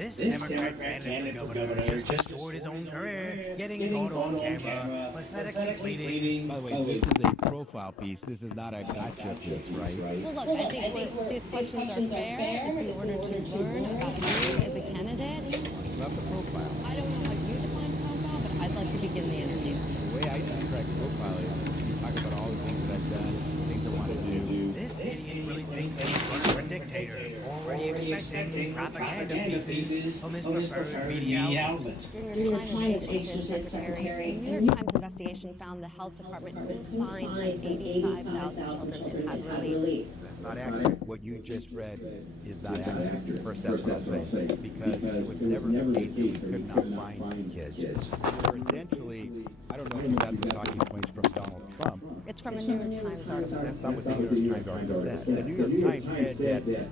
This Democrat candidate for governor just destroyed his own career, getting caught on camera, pathetically bleeding. By the way, this is a profile piece. This is not a gotcha piece, right? Well, look, I think these questions are fair. It's in order to learn about you as a candidate. It's not the profile. I don't know how you define profile, but I'd like to begin the interview. The way I describe profile is you talk about all the things that I've done, things I want to do. This idiot really thinks he's running for dictator, already expecting propaganda pieces from his preferred media outlets. During your time as Assistant Secretary, the New York Times investigation found the health department could find some 85,000 children who had released. That's not accurate. What you just read is not accurate. First, that's what I'll say. Because it was never the case that we could not find kids. We're essentially, I don't know if you got the talking points from Donald Trump. It's from a New York Times article. That's not what the New York Times article said. The New York Times said that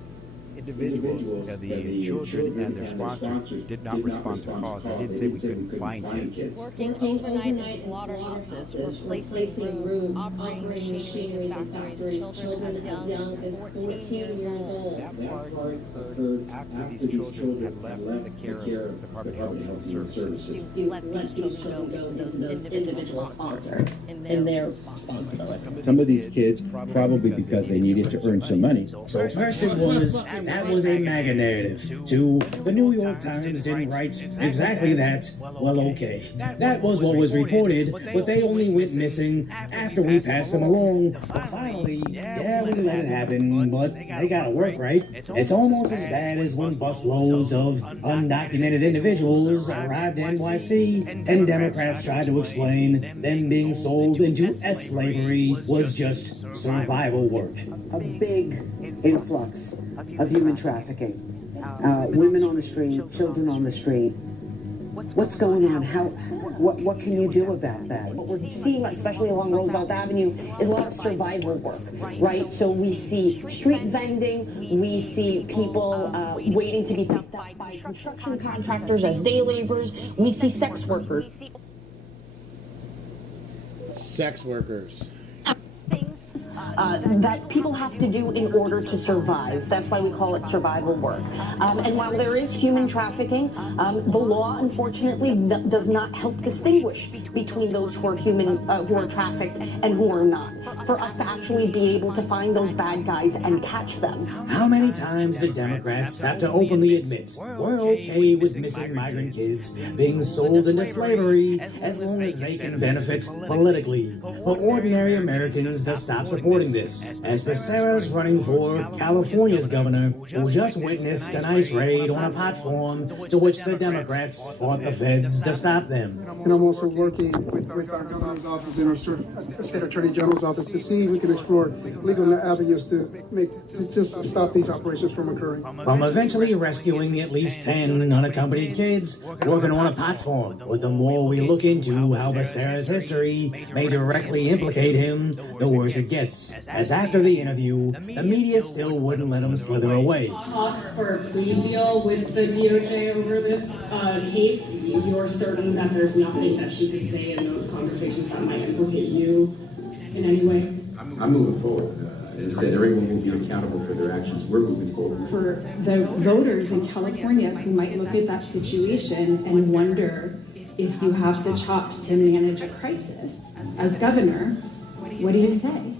individuals, the children and their sponsors, did not respond to calls. They didn't say we couldn't find kids. Working overnight in slaughterhouses, replacing rooms, operating machineries in factories, children as young as 14 years old. That part occurred after these children had left the care of the Department of Health and Human Services. You let these children go to those individual sponsors in their responsibility. Some of these kids, probably because they needed to earn some money. So first it was, that was a MAGA narrative. Two, the New York Times didn't write exactly that. Well, okay. That was what was reported, but they only went missing after we passed them along. Finally, yeah, we let it happen, but they gotta work, right? It's almost as bad as when busloads of undocumented individuals arrived in NYC and Democrats tried to explain them being sold into slavery was just survival work. A big influx of human trafficking. Women on the street, children on the street. What's going on? What can you do about that? What we're seeing, especially along Roosevelt Avenue, is a lot of survival work, right? So we see street vending, we see people waiting to be picked up by construction contractors as day laborers, we see sex workers. Sex workers. That people have to do in order to survive. That's why we call it survival work. And while there is human trafficking, the law, unfortunately, does not help distinguish between those who are who are trafficked and who are not. For us to actually be able to find those bad guys and catch them. How many times do Democrats have to openly admit we're okay with missing migrant kids being sold into slavery as long as they can benefit politically? But ordinary Americans just stop supporting this, as Becerra's running for California's governor, who just witnessed an ICE raid on a platform to which the Democrats fought the feds to stop them. And I'm also working with our governor's office and our state attorney general's office to see if we can explore legal avenues to just stop these operations from occurring. From eventually rescuing at least 10 unaccompanied kids working on a platform. But the more we look into how Becerra's history may directly implicate him, the worse it gets. As after the interview, the media still wouldn't let him slither away. Talks for a plea deal with the DOJ over this case. You're certain that there's nothing that she could say in those conversations that might implicate you in any way? I'm moving forward. As I said, everyone will be accountable for their actions. We're moving forward. For the voters in California who might look at that situation and wonder if you have the chops to manage a crisis as governor, what do you say?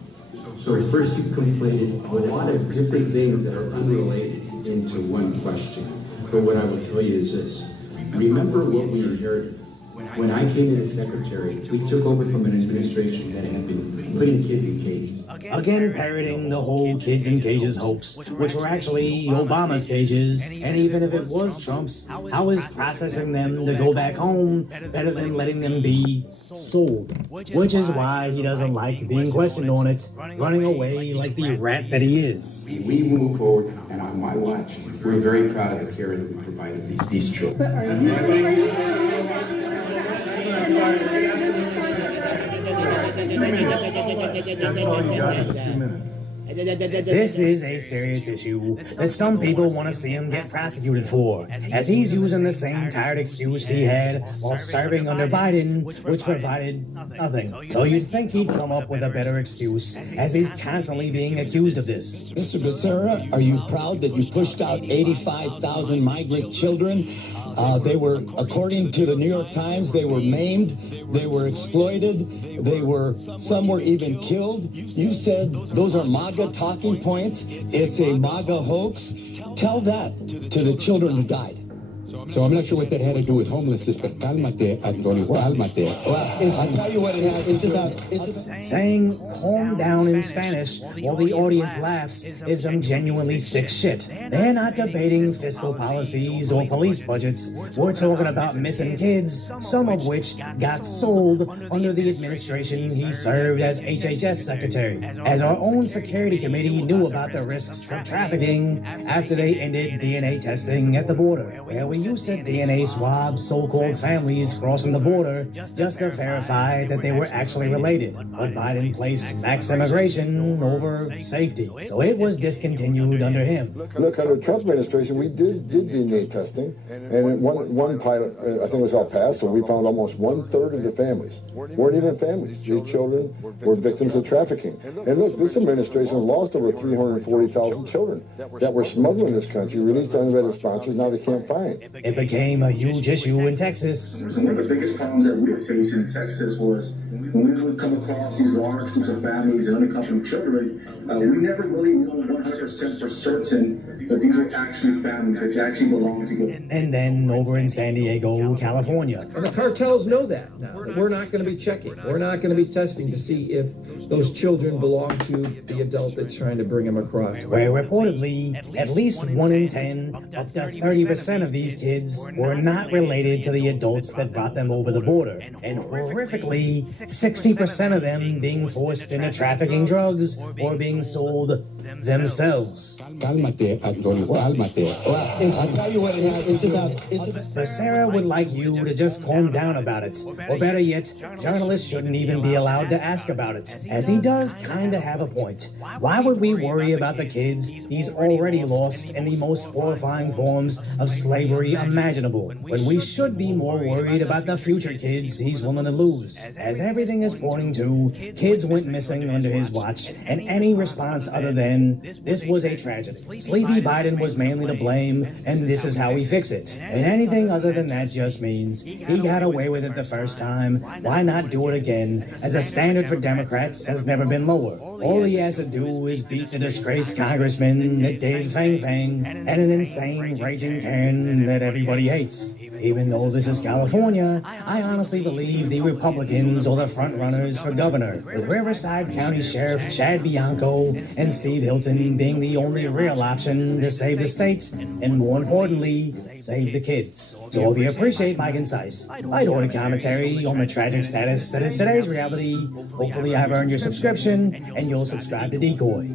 So first you conflated a lot of different things that are unrelated into one question. But what I will tell you is this. Remember what we inherited. When I came in as secretary, we took over from an administration that had been putting kids in cages. Again parroting the whole kids in cages hoax, which were actually Obama's cages, and even if it was Trump's, how is processing them to go back home better than letting them be sold? Which is why he doesn't like being questioned on it, running away like the rat that he is. We move forward, and on my watch, we're very proud of the care that we provided these children. That's all you got is 2 minutes. This is a serious issue that some people want to see him get prosecuted for, as he's using the same tired excuse he had while serving under Biden, which provided nothing. So you'd think he'd come up with a better excuse, as he's constantly being accused of this. Mr. Becerra, are you proud that you pushed out 85,000 migrant children? They were, according to the New York Times, they were maimed, they were exploited, some were even killed. You said those are MAGA talking points. It's a MAGA hoax. Tell that to the children who died. So I'm not sure what that had to do with homelessness, but cálmate, Antonio, cálmate. I'll tell you what it has. It's about saying calm down in Spanish while the audience laughs is some genuinely sick shit. They're not debating fiscal policies or police budgets. We're talking about missing kids, some of which got sold under the administration he served as HHS secretary. As our own security committee knew about the risks of trafficking after they ended DNA testing at the border, where we used to DNA swab so-called families crossing the border just to verify that they were actually related. But Biden placed max immigration over safety, so it was discontinued under him. Look, under the Trump administration, we did DNA testing, and one pilot, I think it was El Paso, we found almost 1/3 of the families weren't even families. These children were victims of trafficking. And look, this administration lost over 340,000 children that were smuggled in this country, released unvetted sponsors, now they can't find. It became a huge issue in Texas. One of the biggest problems that we were facing in Texas was when we would come across these large groups of families and unaccompanied children, we never really knew 100% for certain that these are actually families that actually belong together. And then over in San Diego, California. And the cartels know that now. We're not going to be checking. We're not going to be testing to see if those children belong to the adult that's trying to bring them across. Where reportedly, at least 1 in 10, up to 30% of these kids were not related to the adults that brought them over the border. And horrifically, 60% of them being forced into trafficking drugs or being sold themselves. Cálmate, Antonio, cálmate. I'll tell you what it has. It's about Sarah would like you to just calm down about it. Or better yet, journalists shouldn't even be allowed to ask about it. As he does kind of have a point. Why would we worry about the kids he's already lost in the most horrifying forms of slavery imaginable, when we should be more worried about the future kids he's willing to lose? As everything is pointing to, kids went missing under his watch, and any response other than, this was a tragedy. Sleepy Biden was mainly to blame, and this is how we fix it. And anything other than that just means he got away with it the first time, why not do it again, as a standard for Democrats has never been lower. All he has to do is beat the disgraced congressman that did Fang Fang and an insane raging Karen that everybody hates. Even though this is California, I honestly believe the Republicans are the front runners for governor, with Riverside County Sheriff Chad Bianco and Steve Hilton being the only real option to save the state, and more importantly, save the kids. So if you appreciate my concise, light-hearted commentary on the tragic status that is today's reality, hopefully I've earned your subscription, and you'll subscribe to Decoy.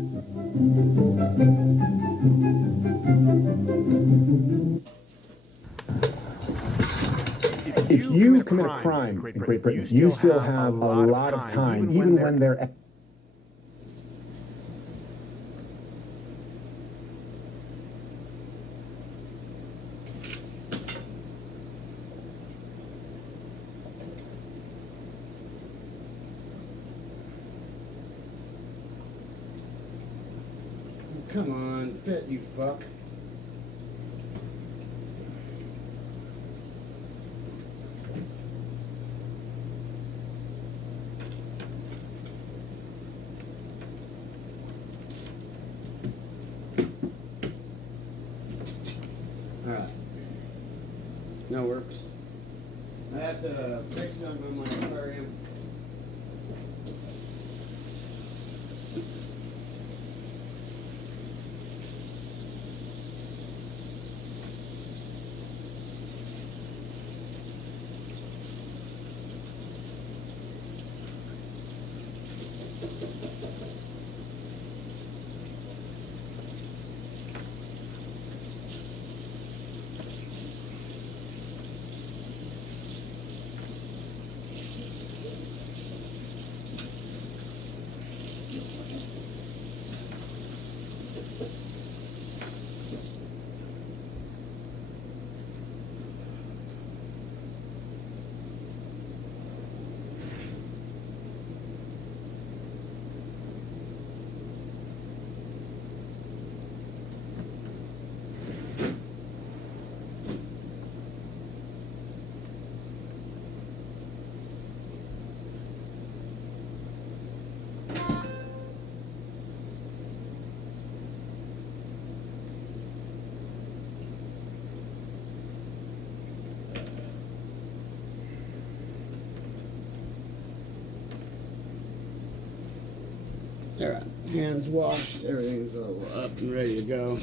If you commit a crime in Great Britain, you still have a lot of time, even when they're... Come on, fit, you fuck. Alright. That works. I have to fix something in my aquarium. They're hands washed, everything's all up and ready to go.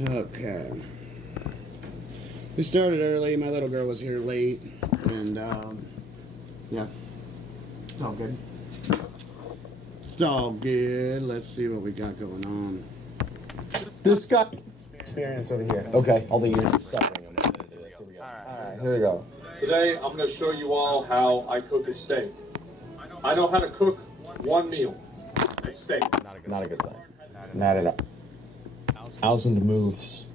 Okay. We started early, my little girl was here late, and yeah, it's all good. It's all good. Let's see what we got going on. This guy experience over here. Okay, all the years of suffering. Alright, here we go. Today, I'm going to show you all how I cook a steak. I know how to cook one meal, a steak. Not a good sign. Not at all. 1,000 moves.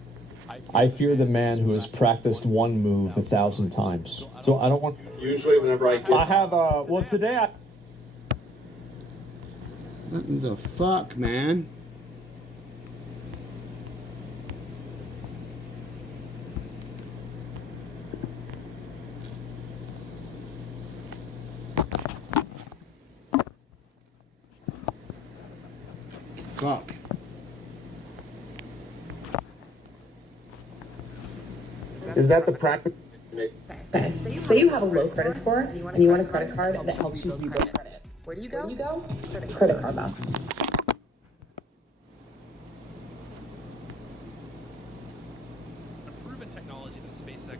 I fear the man who has practiced one move 1,000 times. So I don't want... Usually whenever I get... I have, well today I... What the fuck, man? Fuck. Is that the practice? Say you have a low credit score and you want a credit card that helps you rebuild credit. Where do you go? Credit Karma. A proven technology that SpaceX.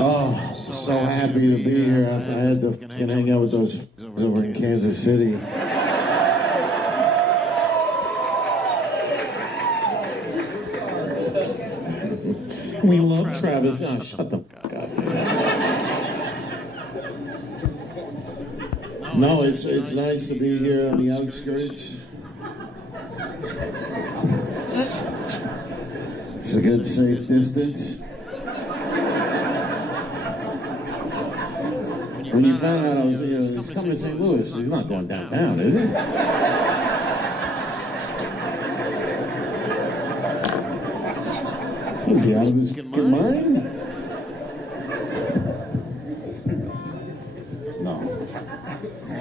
Oh, so happy to be here after I had to fucking hang out with those over in Kansas City. We love Travis. Oh, shut the fuck up. No, it's nice to be here on the outskirts. It's a good safe distance. When you found out I was, he's coming to St. Louis, he's not going downtown, is he? Is he out of his mind? No.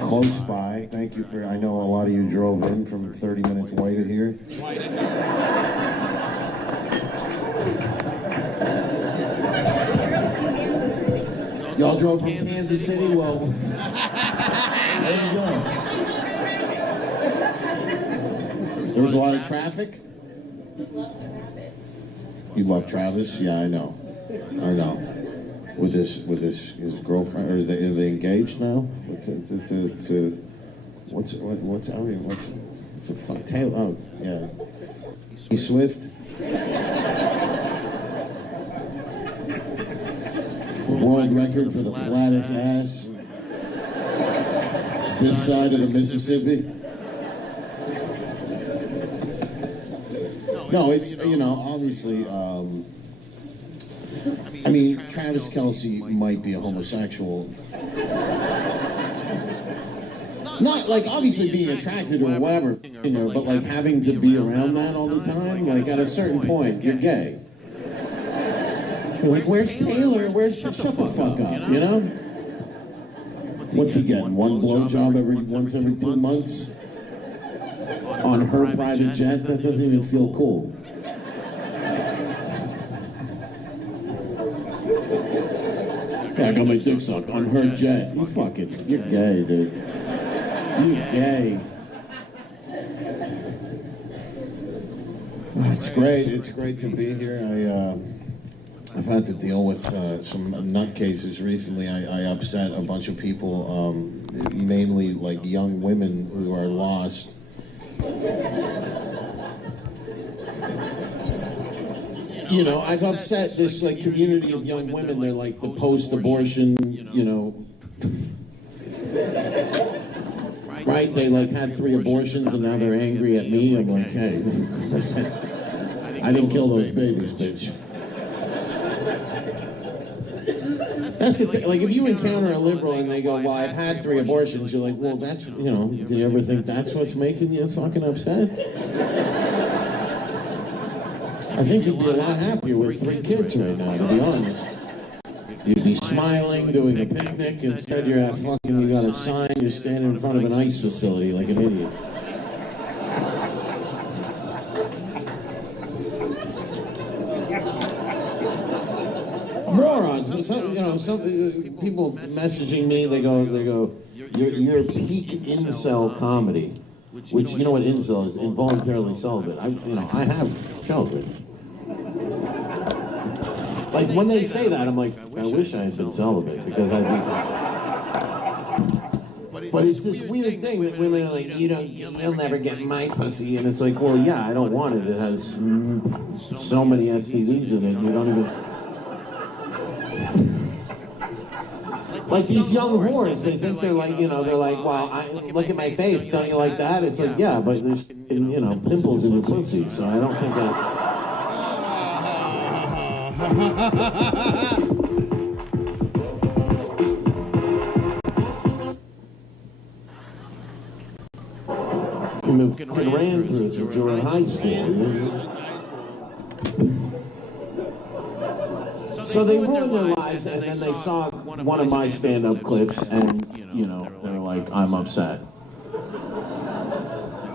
Close by. Thank you for, I know a lot of you drove in from 30 minutes away to here. Y'all drove from Kansas City? Well, there you go. There was a lot of traffic? You love Travis? Yeah, I know. I know. With his girlfriend, or are they engaged now? What's a fun Taylor? Oh, yeah. He's Swift. World record for the flattest ass this side of the Mississippi. No, it's, obviously, I mean, Travis Kelce might be a homosexual. Not, like, obviously being attracted or whatever, but, like, having to be around that all the time, like, at a certain point, you're gay. Like, where's Taylor? Shut the fuck up, you know? What's he getting? One blowjob once every 2 months? On her private jet? That doesn't even feel cool. Yeah, I got my dick sucked on her jet. You're gay, dude. You're gay. It's great. It's great to be here. I've had to deal with some nutcases recently. I upset a bunch of people, mainly like young women who are lost. I've upset this like community of young women. They're like the post-abortion, right? They like had 3 abortions and now they're angry at me. I'm like, hey, I didn't kill those babies, bitch. That's the thing. Like, if you encounter a liberal and they go, well, I've had 3 abortions, you're like, well, that's, do you ever think that's what's making you fucking upset? I think you'd be a lot happier with 3 kids right now, to be honest. You'd be smiling, doing a picnic, instead you're at fucking, you got a sign, you're standing in front of an ice facility like an idiot. morons. Some people messaging me. They go. You're peak incel comedy, which you know what incel is? Involuntarily celibate. I have children. Like when they say that, I'm like, I wish I had been celibate because I'd be. But it's this weird thing that women are like, you'll never get my pussy, and it's like, well, yeah, I don't want it. It has so many STDs in it. You don't even. Like these young whores, they think they're like, they're like, well, look at my face, don't you like that? It's like, yeah, but there's, pimples in your pussy, so I don't think that. We ran through since we were in high school. So they ruined their lives, and then they saw one of my stand-up clips, and they're like, "I'm upset,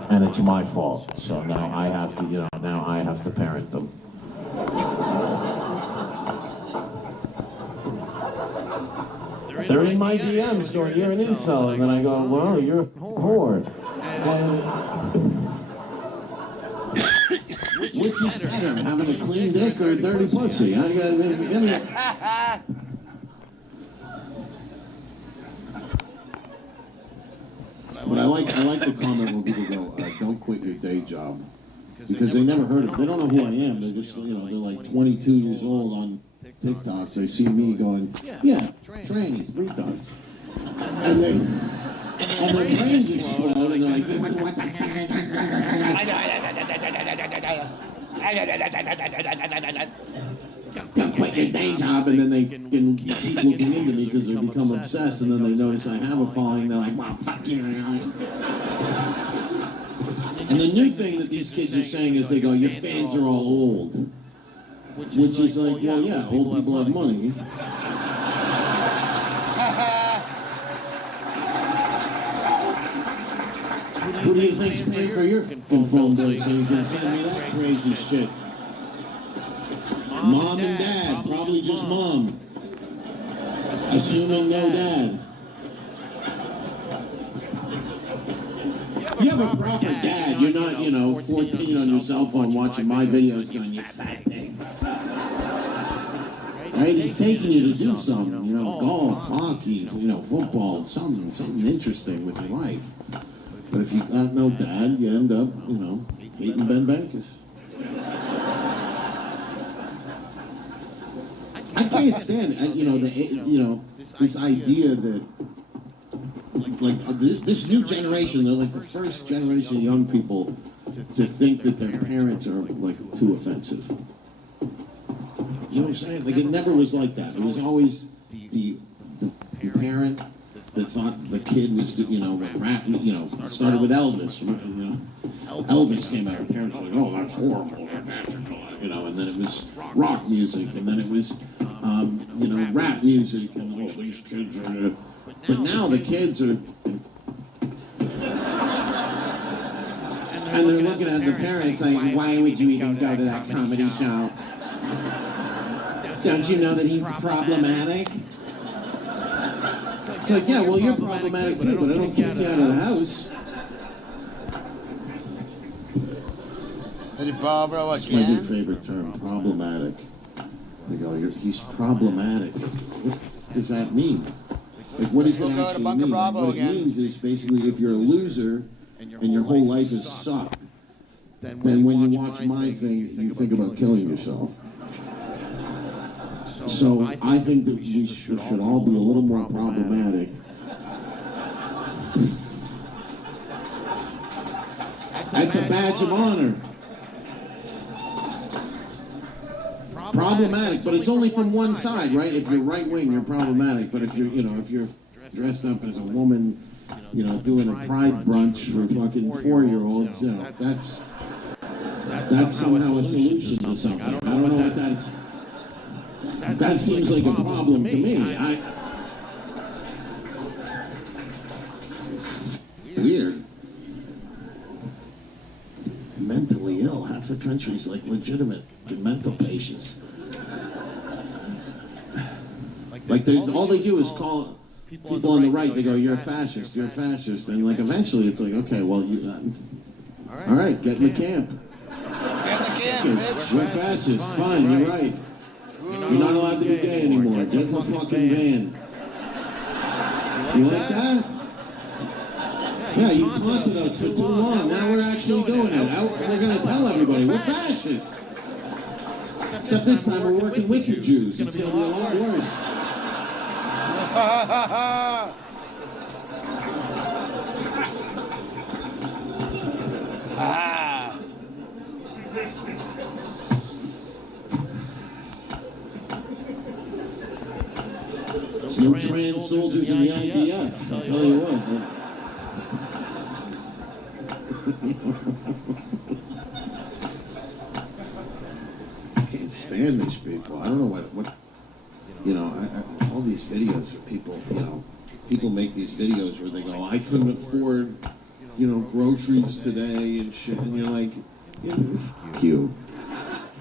and it's my fault." So now I have to, now I have to parent them. They're in my DMs going, "You're an incel," and then I go, "Well, you're a whore." Which is better, having a clean dick or a dirty pussy? But I like the comment when people go, "Don't quit your day job," because they never heard of it. They don't know who I am. They're just, they're like 22 years old on TikTok. They see me going, "Yeah, trannies, retards," and their brains explode, and they're like, "What the heck?" Don't quit your day job, and then they can keep looking into me because they become obsessed, and then they notice I have a following. They're like, "Well, fuck you." And the new thing that these kids are saying is they go, "Your fans are all old," which is like, well, yeah, old people have money. Who do you think's paying for your phone bill so you can send me that crazy shit? Mom and dad, probably just mom. Assuming no dad. If you have a proper dad, you're not, 14 on your cell phone watching my videos going, "You fat thing." Right? He's taking you to do something, golf, hockey, football, something interesting with your life. But if you got no dad, you end up, hating Ben Bankers. I can't stand, this idea that, this new generation, they're like the first generation of young people to think that their parents are like too offensive. You know what I'm saying? Like it never was like that. It was always the parent that thought the kid was, rap, started with Elvis. Elvis came out, parents were like, "Oh, that's horrible, and then it was rock music, and then it was, rap music, and all these kids are. But now the kids are, and they're looking at the parents like, "Why would you even go to that comedy show? Don't you know that he's problematic?" It's like, yeah, well, you're problematic too, but I don't kick you out of the house. Hey, Barbara, that's my new favorite term, problematic. They go, he's problematic. What does that mean? Like, what does it actually mean? What it means is basically if you're a loser and your whole life has sucked, then when you watch my thing, you think about killing yourself. So I think that we should all be a little more problematic. That's a badge of honor. Problematic, but it's only from one side, right? If you're right wing, you're problematic. But if you're, if you're dressed up as a woman, doing a pride brunch for fucking 4-year-olds, that's somehow a solution to something. I don't know what that is. That seems like a problem to me. Weird. Mentally ill. Half the country's like legitimate mental patients. Like, all they do is call people on the right, they go, you're a fascist, you're a fascist. And, like, eventually it's like, okay, well, all right, get in the camp. Get in the camp, bitch. We're fascists, fine, you're right. You're not allowed to be gay anymore. Get in the fucking van. You like that? Yeah, you taunted us for too long. Now we're actually doing it. We're going to tell everybody we're fascists. Except this time we're working with you Jews. It's going to be a lot worse. There's no trans soldiers in the IDF, I'll tell you what. I can't stand these people. I don't know what you know, all these videos of people, you know, people make these videos where they go, I couldn't afford, you know, groceries today and shit, and you're like, yeah, fuck you.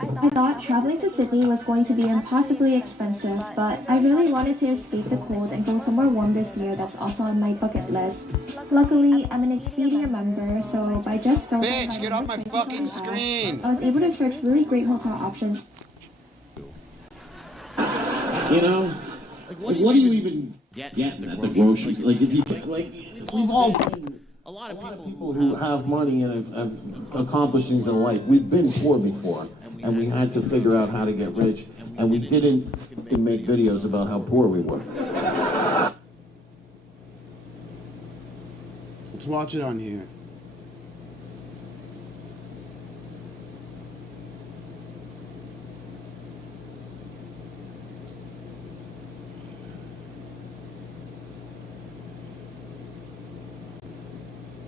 I thought traveling to Sydney was going to be impossibly expensive, but I really wanted to escape the cold and go somewhere warm this year that's also on my bucket list. Luckily, I'm an Expedia member, so by just filtering Bitch, get off my fucking screen! I was able to search really great hotel options. You know, like what do you even get at the grocery? Like if you like, we've all been a lot of people who have money and have accomplished things in life. We've been poor before, and we had to figure out how to get rich, and we didn't make videos about how poor we were. Let's watch it on here.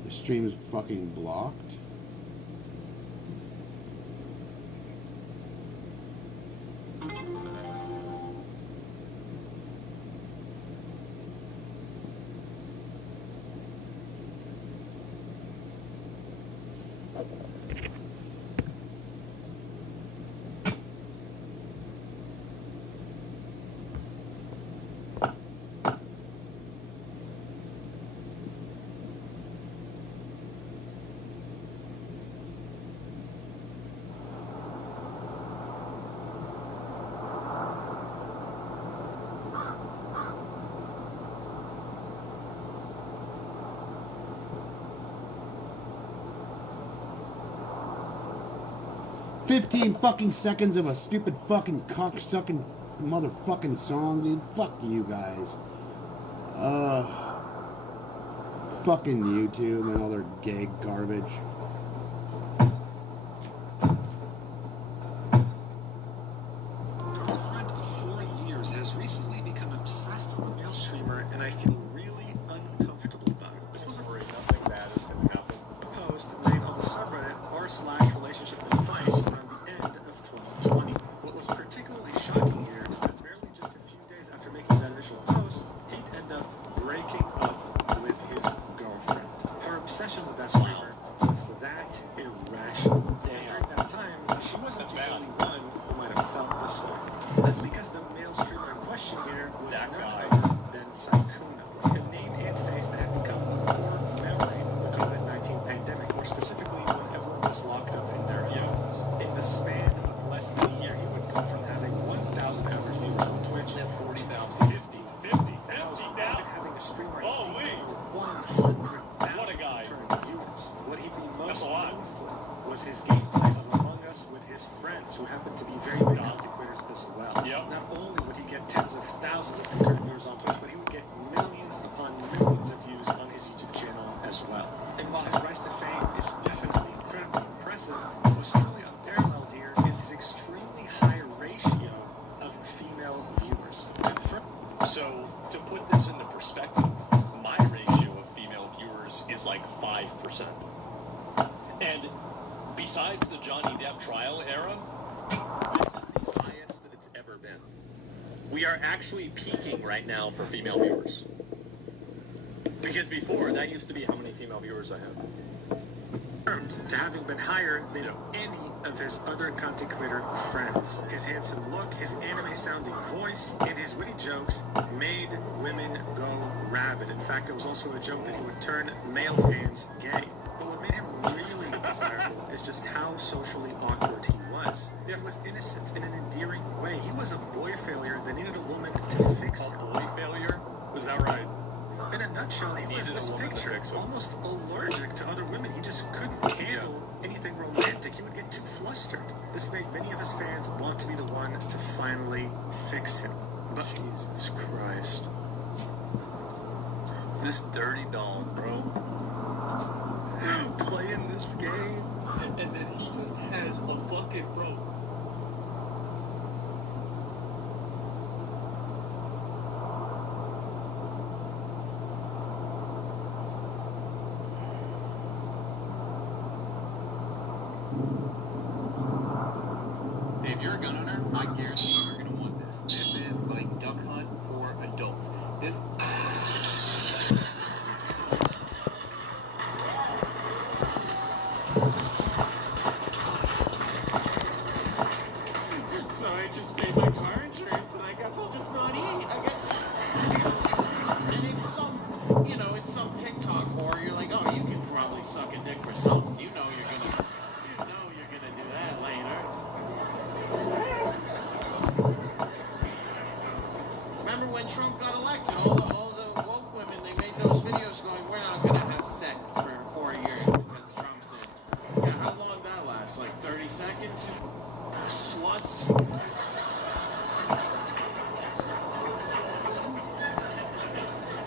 The stream is fucking blocked. $15 fucking seconds of a stupid fucking cock-sucking motherfucking song, dude. Fuck you guys. Fucking YouTube and all their gay garbage. Girlfriend of 4 years has recently become obsessed with a male streamer, and I feel really uncomfortable about it. This was a great, nothing bad is going to happen. Post made on the subreddit r/relationship advice around the end of 2020. What was particularly shocking here is that barely just a few days after making that initial post, he'd end up breaking up with his girlfriend. Her obsession with that streamer was that irrational. And during that time, she wasn't the only one who might have felt this way. That's because the male streamer in question here was none other than Saikuna, a name and face that had become a core memory of the COVID-19 pandemic, more specifically when everyone was locked up in their homes. In the span of less than a year, he would go from having 1,000 average viewers on Twitch and 40,000, 50,000, having a streamer over 100,000 concurrent viewers. What he'd be most known for was his gameplay of Among Us with his friends, who happened to be very big content creators as well. Not only would he get tens of thousands of concurrent viewers on Twitch, but he would get millions upon millions of views on his YouTube channel as well. And while his rise to fame is definitely incredibly impressive, what's truly unparalleled here is his extremely high ratio of female viewers. So, to put this into perspective, my ratio of female viewers is like 5%. And besides the Johnny Depp trial era, this is the highest that it's ever been. We are actually peaking right now for female viewers. Because before, that used to be how many female viewers I have. confirmed to having been higher than any of his other content creator friends. His handsome look, his anime-sounding voice, and his witty jokes made women go rabid. In fact, it was also a joke that he would turn male fans gay. But what made him really desirable is just how socially awkward he was. He was innocent in an endearing way. He was a boy failure that needed a woman to fix him. A boy failure? Was that right? In a nutshell, he was this picture, almost allergic to other women. He just couldn't handle anything romantic. He would get too flustered. This made many of his fans want to be the one to finally fix him. But Jesus Christ. This dirty dog, bro. Playing this game, and then he just has a fucking bro. If you're a gun owner, I guarantee you're going to want this. This is like Duck Hunt for adults. This... So I just paid my car insurance, and I guess I'll just not eat. And it's some, you know, it's some TikTok whore. You're like, oh, you can probably suck a dick for something. You know you're gonna do that later. Remember when Trump got elected? All the woke women, they made those videos going, we're not gonna have sex for 4 years because Trump's in. Yeah, how long that lasts? Like 30 seconds? Sluts.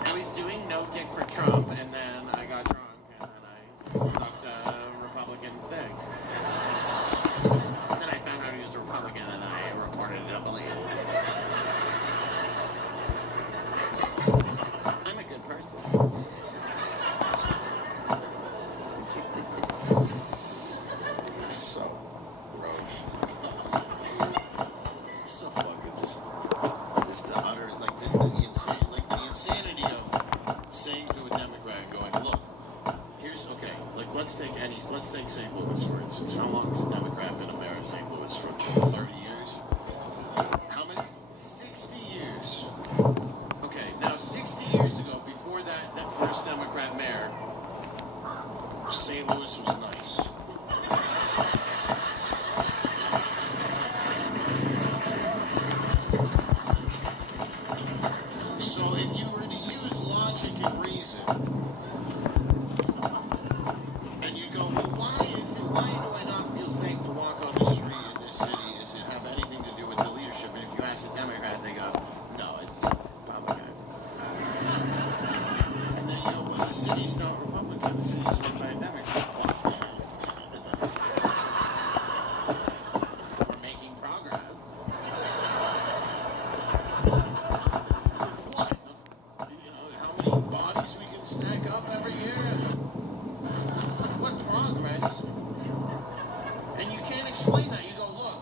I was doing no dick for Trump, and then I got drunk, and then I sucked a Republican's dick. And then I found out he was a Republican, and then I reported it to police. I'm a good person. So gross. It's so fucking just the utter, like the insanity of saying to a Democrat, going, look, here's okay, like let's take St. Louis for instance. How long has a Democrat been a mayor of St. Louis for? 30 years? How many? 60 years. Okay, now 60 years ago, before that first Democrat mayor, St. Louis was nice. So if you were to use logic and reason, and you go, well, why do I not feel safe to walk on the street in this city? Does it have anything to do with the leadership? And if you ask a Democrat, they go, no, it's Republican. And then you go, but the city's not Republican, the city's run by a Democrat. We're making progress. What? You know, how many bodies we can stack up every year? What progress? And you can't explain that. You go, look,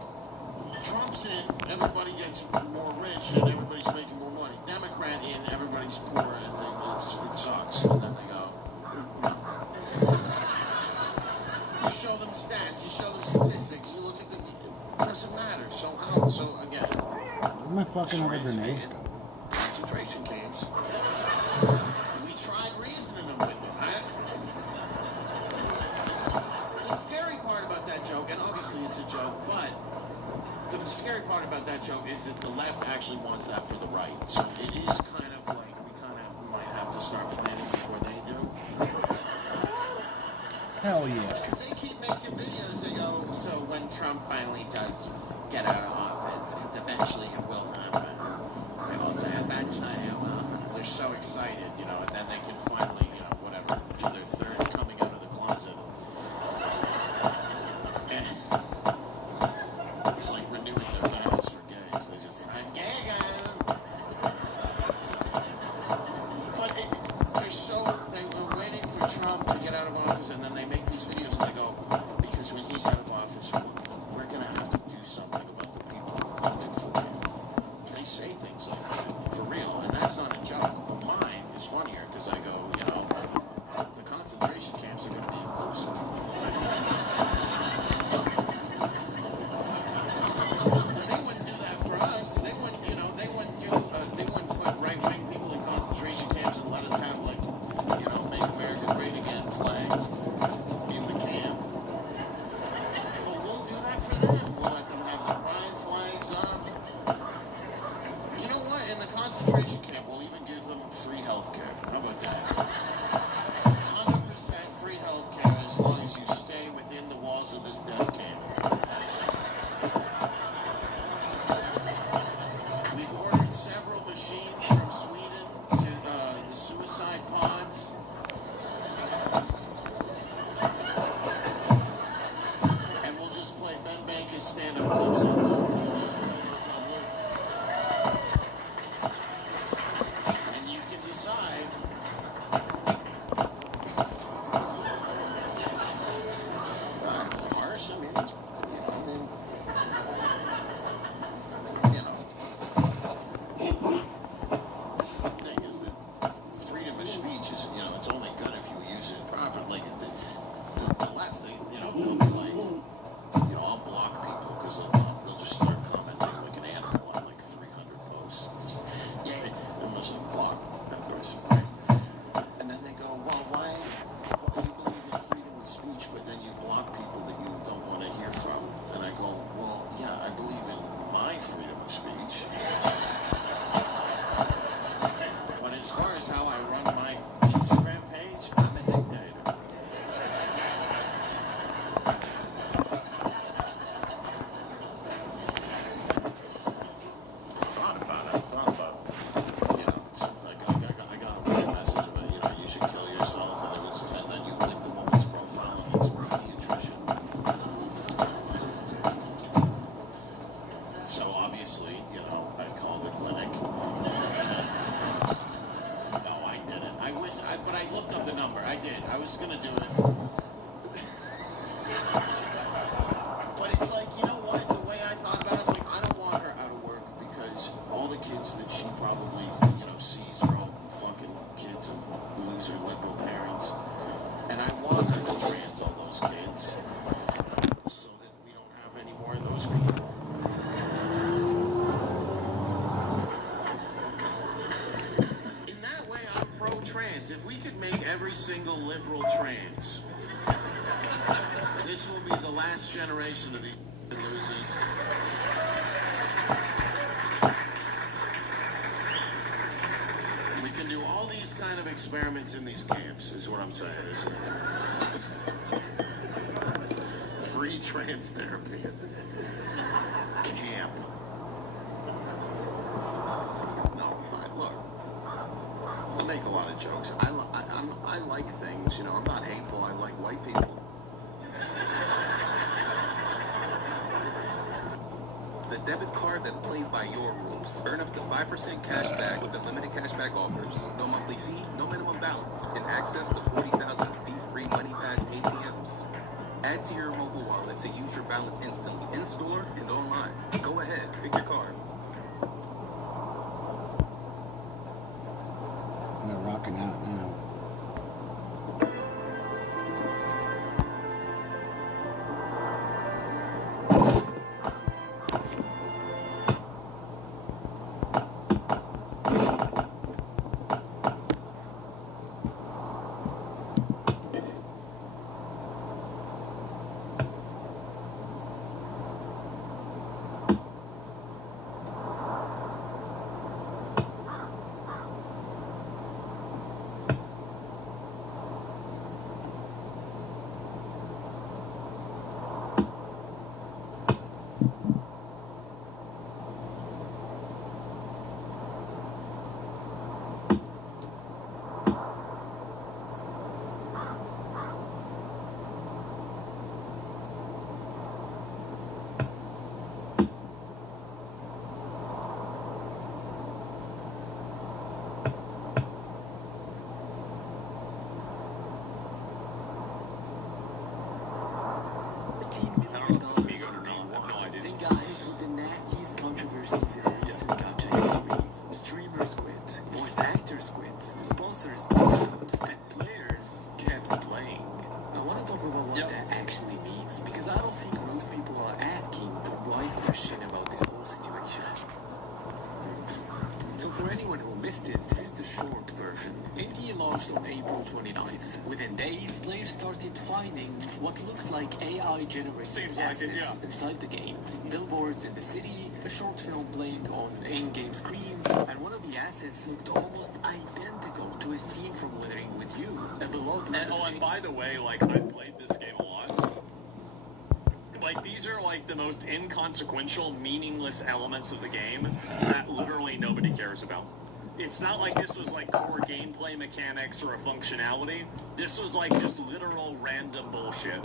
Trump's in, everybody gets more rich and everybody's making more money. Democrat in, everybody's poor and it sucks. And then they go, no. You show them stats, you show them statistics, you look at the, it doesn't matter. So out. So again, Where my fucking other grenades go? concentration camps. We tried reasoning them with it. The scary part about that joke, and obviously it's a joke, but the scary part about that joke is that the left actually wants that for the right. So it is kind of like we kind of might have to start planning before they do. Hell yeah. Because they keep making videos, they go, so when Trump finally does get out of office, because eventually it will happen. They all say, eventually it will happen. They're so excited, you know, and then they can finally, you know, whatever, do their third coming out of the closet. And it's like renewing their vows for gays. They just, I'm gay again. But they were waiting for Trump to get out of office, and then they make these videos and they go, because when he's out of office, we're going to have to do something about the people who voted for him. stand-up clips on loop. And you can decide. Harsh, I mean, it's, this is the thing, is that freedom of speech is, it's only good if you use it properly. The left, they'll be like, I'll block people because they'll just start commenting like an animal on like 300 posts. They must block that person, right? And then they go, well, why you believe in freedom of speech, but then you block people that you don't want to hear from? And I go, well, yeah, I believe in my freedom of speech. But as far as how I run my Instagram page, I'm a dictator. I thought about it, seems like I got a little message about, you should kill yourself, and then you click the woman's profile and it's a pediatrician. So obviously, I called the clinic. No, I didn't. But I looked up the number. I did. I was gonna do it. But it's like, you know what? The way I thought about it, I'm like, I don't want her out of work because all the kids that she probably, sees are all fucking kids of loser liberal parents. And I want her to trans all those kids so that we don't have any more of those people. In that way, I'm pro-trans. If we could make every single liberal trans, this will be the last generation of these losers. We can do all these kind of experiments in these camps, is what I'm saying. Free trans therapy. Camp. No, look. I make a lot of jokes. I like things, I'm not hateful. I like white people. The debit card that plays by your rules. Earn up to 5% cash back with unlimited cashback offers. No monthly fee, no minimum balance. And access to 40,000 fee-free Money Pass ATMs. Add to your mobile wallet to use your balance instantly in-store and online. Go ahead, pick your card. They're rocking out now. controversies in recent gacha history. Streamers quit, voice actors quit, sponsors pulled out, and players kept playing. I want to talk about what that actually means, because I don't think most people are asking the right question about this whole situation. So for anyone who missed it, here's the short version. NDA launched on April 29th. Within days, players started finding what looked like AI-generated assets inside the game. Billboards in the city, a short film playing on in-game screens, and one of the assets looked almost identical to a scene from Wuthering With You. A beloved and by the way, like, I played this game a lot. Like, these are like the most inconsequential, meaningless elements of the game that literally nobody cares about. It's not like this was like core gameplay mechanics or a functionality. This was like just literal random bullshit.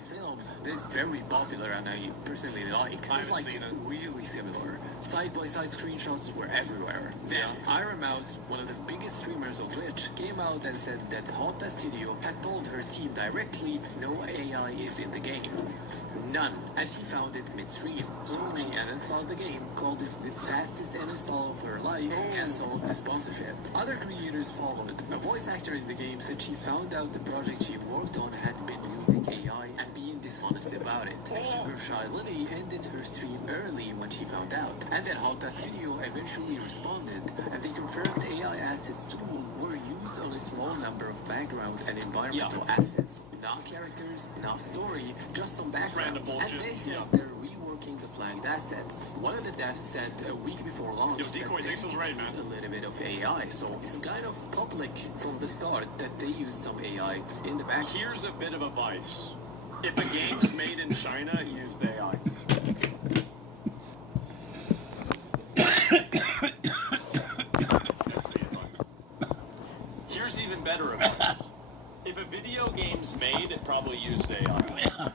film that is very popular and I personally like. It's like really similar. Side-by-side screenshots were everywhere. Then Iron Mouse, one of the biggest streamers of Twitch, came out and said that Hota Studio had told her team directly no AI is in the game. None. And she found it midstream. So she uninstalled the game, called it the fastest uninstall of her life, and sold the sponsorship. Other creators followed. A voice actor in the game said she found out the project she worked on had been using AI and being dishonest about it. YouTuber Shy Lily ended her stream early when she found out. And then Hota Studio eventually responded, and they confirmed AI assets tool were used on a small number of background and environmental assets. Not characters, not story, just some backgrounds. And they said they're reworking the flagged assets. One of the devs said a week before launch that they use a little bit of AI, so it's kind of public from the start that they use some AI in the background. Here's a bit of advice. If a game is made in China, use AI. Here's even better advice. If a video game's made, it probably used AI.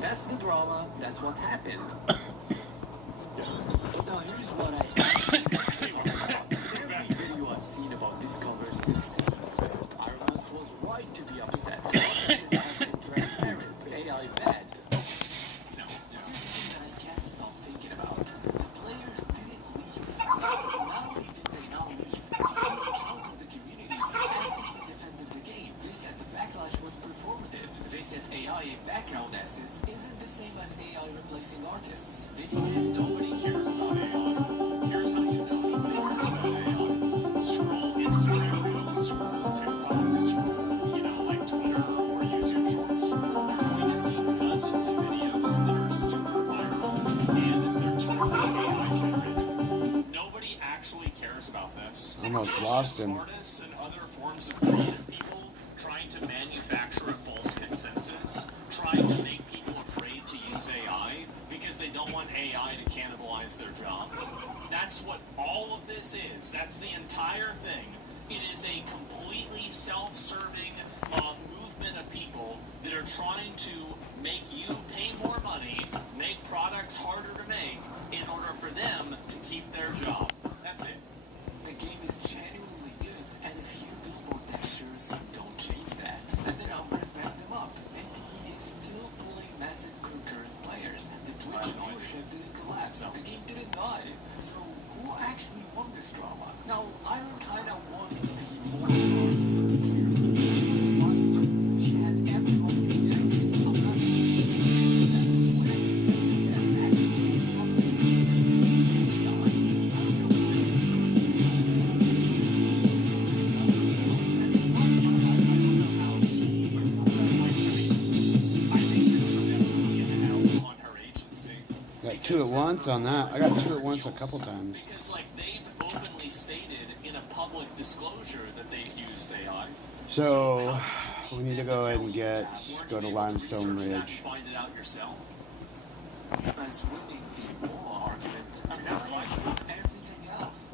That's the drama. That's what happened. But now here's what I actually talk about. Every video I've seen about this covers the same. Iron Mouse was right to be upset. It should have been transparent. AI bad. No. Here's the thing that I can't stop thinking about. The players didn't leave. Not only did they not leave, a huge chunk of the community actively defended the game. They said the backlash was performative. They said AI in background assets isn't the same as AI replacing artists. They said nobody cares about AI. Here's how you know nobody cares about AI. Scroll Instagram reels, scroll TikTok, scroll, like Twitter or YouTube Shorts. You're going to see dozens of videos that are super viral and they're totally AI generated. Nobody actually cares about this. Almost lost him. Artists and other forms of creative people trying to manufacture a false consensus, trying to make people afraid to use AI because they don't want AI to cannibalize their job. That's what all of this is. That's the entire thing. It is a completely self-serving movement of people that are trying to make you pay more money, make products harder to make, in order for them to keep their job. That's it. The game is genuinely good, and a few billboard textures don't change that. And the numbers back them up. LDOE is still pulling massive concurrent players. The Twitch viewership didn't collapse. The game didn't die. So who actually won this drama? Now, Iron kinda won the moral argument here. She was right. She had every right to win. I'm not saying that what I see there's actually some public there's AI. I don't know where it is. And it's not I don't know how she I think this is definitely an L on her agency. Got two at once on that. I got two at once a couple times. Because they've openly stated in a public disclosure that they've used AI. So we need to go ahead and go to Limestone Ridge. Find it out yourself. As winning the moral argument, players win everything else.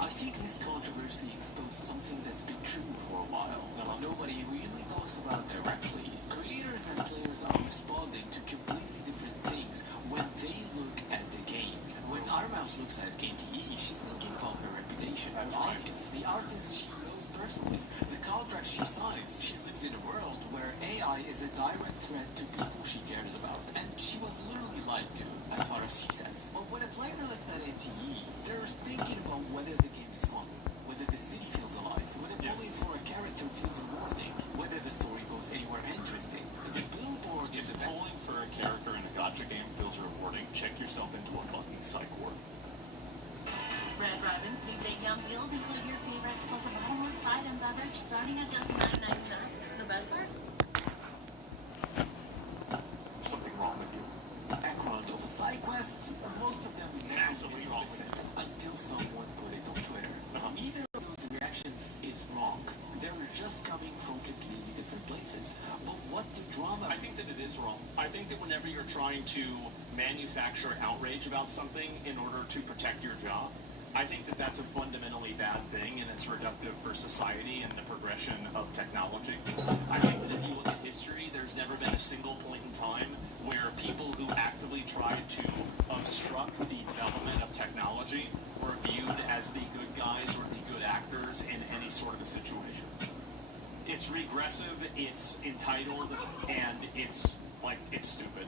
I think this controversy exposed something that's been true for a while, but nobody really talks about directly. Creators and players are responding to completely different things when they look at the game. When Iron Mouse looks at LDOE, she's thinking about her reputation, her audience, the artists she knows personally, the contracts she signs. She lives in a world where AI is a direct threat to people she cares about, and she was literally lied to, as far as she says. But when a player looks at LDOE, they're thinking about whether the game is fun, whether the city feels alive, whether pulling for a character feels rewarding, whether the story goes anywhere interesting. The billboard if the pulling for a character in a gacha game feels rewarding, check yourself into a fucking psych ward. Red Robin's new takedown deals include your favorites plus a bottomless side and beverage starting at just $9.99. The best part? Something wrong with you. Background of a side quest, most of them never even notice it until someone put it on Twitter. Neither of those reactions is wrong. They're just coming from completely different places. But what the drama... I think that it is wrong. I think that whenever you're trying to manufacture outrage about something in order to protect your job, I think that that's a fundamentally bad thing, and it's reductive for society and the progression of technology. I think that if you look at history, there's never been a single point in time where people who actively tried to obstruct the development of technology were viewed as the good guys or the good actors in any sort of a situation. It's regressive, it's entitled, and it's stupid.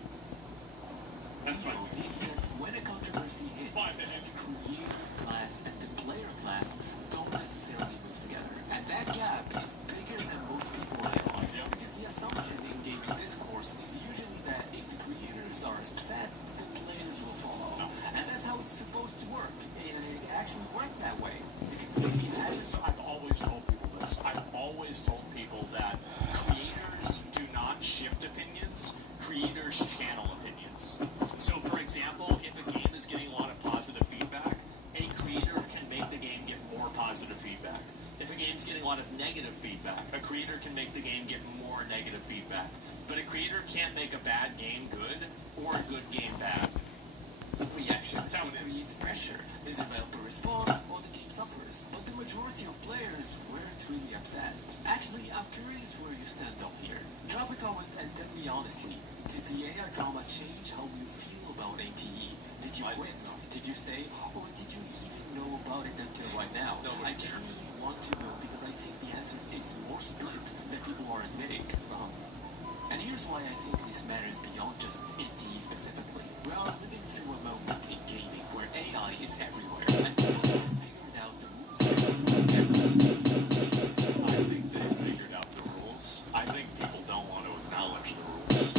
That's what I is that when a controversy hits, the creator class and the player class don't necessarily move together. And that gap is bigger than most people realize. Because the assumption in gaming discourse is usually that if the creators are upset, the players will follow. And that's how it's supposed to work. And it actually worked that way. The community has its... I've always told people this. I've always told people that creators do not shift opinions. Creators channel opinions. So, for example, if a game is getting a lot of positive feedback, a creator can make the game get more positive feedback. If a game's getting a lot of negative feedback, a creator can make the game get more negative feedback. But a creator can't make a bad game good or a good game bad. Reaction creates pressure. The developer responds or the game suffers. But the majority of players weren't really upset. Actually, I'm curious where you stand on here. Drop a comment and tell me honestly, did the AI drama change how you feel about ATE? Did you quit? Did you stay? Or did you even know about it until right now? I genuinely want to know because I think the answer is more split than people are admitting. And here's why I think this matters beyond just ATE specifically. We are living through a moment in gaming where AI is everywhere, and nobody has figured out the rules yet. I think they've figured out the rules. I think people don't want to acknowledge the rules.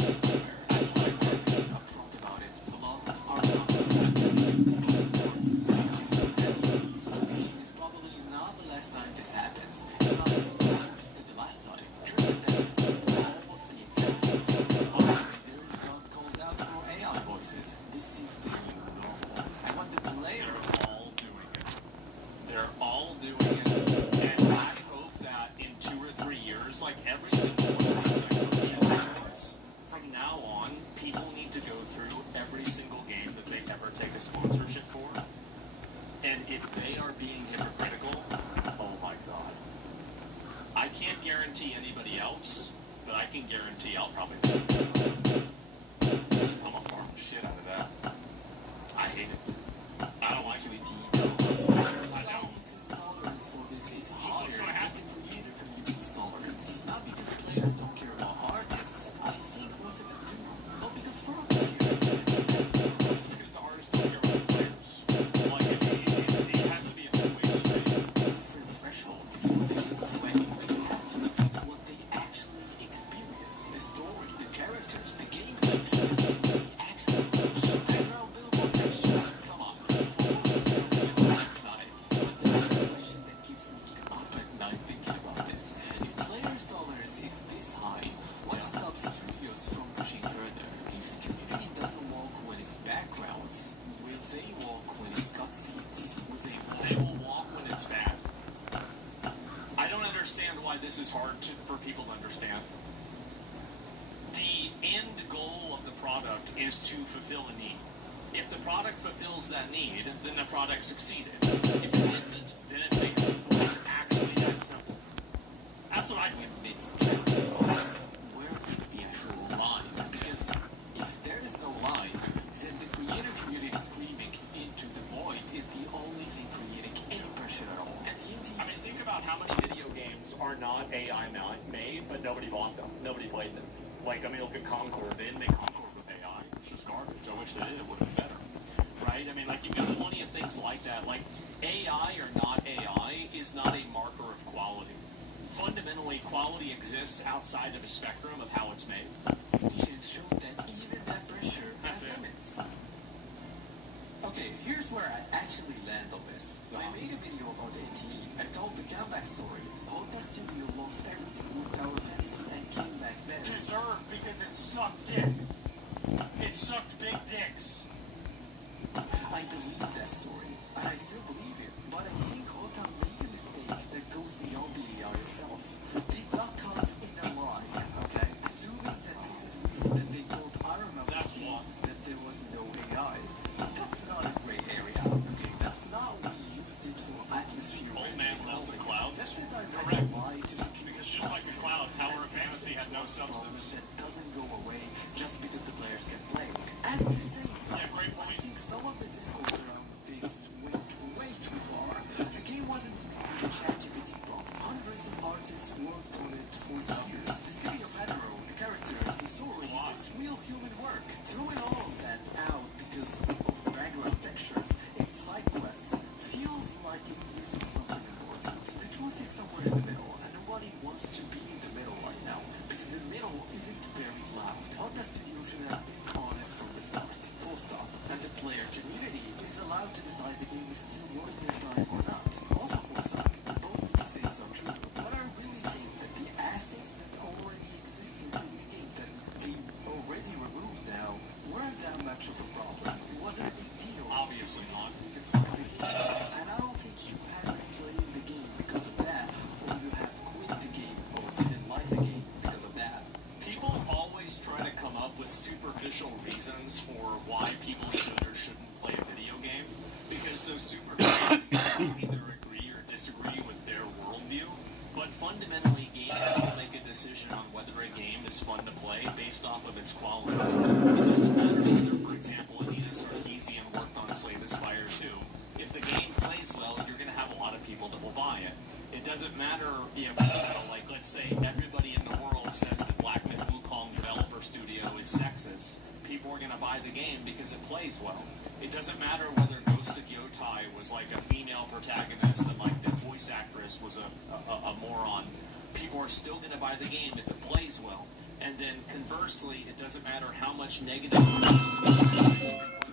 As I work upfront about it, a lot are not actively. Most of them use AI. And the ATE situation is probably not the last time this happens. It's not even close to the last time. During the desert, almost the exact same thing. Operators got called out for AI voices. This is the new normal. And when the player They're all doing it. And I hope that in 2 or 3 years, like every single one of these approaches, from now on, people need to go through every single game that they ever take a sponsorship for. And if they are being hypocritical, oh my God. I can't guarantee anybody else, but I can guarantee I'll probably I'm gonna farm the shit out of that. I hate it. I don't like it. Audience's tolerance for this is higher than the creator community's tolerance. Not because players don't care about artists, I think most of them do, but because for a player, it's because the artists don't care about the players. Like, it has to be a two-way street. Different threshold before they look away. It has to reflect what they actually experience. The story, the characters, the gameplay, everything they actually touch. Background billboard pictures, come on. That's not it. But there's a question that keeps me up at night thinking about this. If players' tolerance is this high, what stops studios from pushing further? If the community doesn't walk when it's backgrounds, will they walk when it's cutscenes? Will they walk? They will walk when it's bad. I don't understand why this is hard for people to understand. The end goal of the product is to fulfill a need. If the product fulfills that need, then the product succeeded. If it didn't, then it failed. It's actually that simple. That's what I think. It's where is the actual line? Because if there is no line, then the creator community screaming into the void is the only thing creating any pressure at all. And I mean, think about how many video games are not AI made, but nobody bought them. Nobody played them. Like, I mean, look at Concord. They didn't make Concord with AI. It's just garbage. I wish they did. It would have been better. Right? I mean, like, you've got plenty of things like that. Like, AI or not AI is not a marker of quality. Fundamentally, quality exists outside of a spectrum of how it's made. It showed that even that pressure has limits. Okay, here's where I actually land on this. I made a video about ATE. I told the comeback story. Hota Studio lost everything with Tower Fantasy and came back better. Deserved because it sucked dick. It sucked big dicks. I believe that story, and I still believe it, but I think Hota made a mistake that goes beyond the AI itself. They got caught in a lie, okay? Assuming that this is real, that they told Iron Mouse's team that there was no AI. That's not a gray area, okay? That's not what we Throwing all of that out because of background textures in side quests feels like it misses something important. The truth is somewhere in the middle, and nobody wants to be in the middle right now, because the middle isn't very loud. Other studios should have been honest from the start, full stop, and the player community is allowed to decide the game is still worth their time or not. Also full stop, both these things are true, but I really think that the assets that already existed in the game that they already removed now weren't that much of a problem. It wasn't a big deal. Obviously not. The game. And I don't think you have been playing the game because of that, or you have quit the game or didn't like the game because of that. People always try to come up with superficial reasons for why people should or shouldn't play a video game, because those superficial reasons either agree or disagree with their worldview. But fundamentally, game has to make a decision on whether a game is fun to play based off of its quality. It doesn't matter whether, for example, Anita Sarkeesian worked on Slay the Spire 2. If the game plays well, you're going to have a lot of people that will buy it. It doesn't matter if, like, let's say everybody in the world says that Black Myth Wukong Developer Studio is sexist. People are going to buy the game because it plays well. It doesn't matter whether Ghost of Yotai was like a female protagonist and like the voice actress was a moron. People are still going to buy the game if it plays well. And then conversely, it doesn't matter how much negative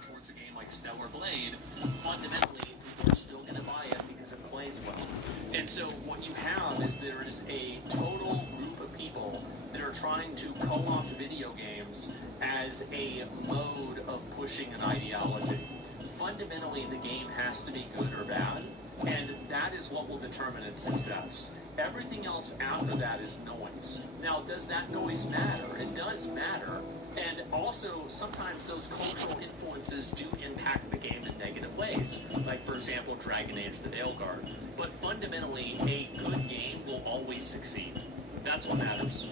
towards a game like Stellar Blade, fundamentally people are still going to buy it because it plays well. And so what you have is there is a total group of people that are trying to co-opt video games as a mode of pushing an ideology. Fundamentally, the game has to be good or bad, and that is what will determine its success. Everything else after that is noise. Now, does that noise matter? It does matter. And also, sometimes those cultural influences do impact the game in negative ways. Like, for example, Dragon Age the Veilguard. But fundamentally, a good game will always succeed. That's what matters.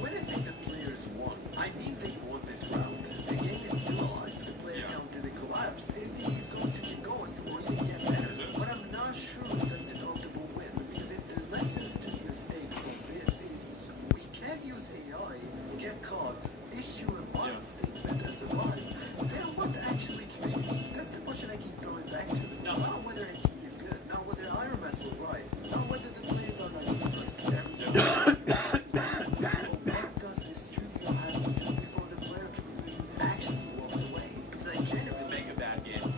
When I say the players won, I mean they won this round. The game is still alive. The player count didn't collapse. It is going to keep going or even get better. But I'm not sure that's a comfortable win. Because if the lesson studios take from this is we can't use AI, get caught, issue a bot statement and survive, then what actually changed? That's the question I keep going back to. Not whether NT is good, not whether Iron Mass was right, not whether the players are naive like every single what does the studio have to do before the player community actually walks away? Because I genuinely Make a bad game.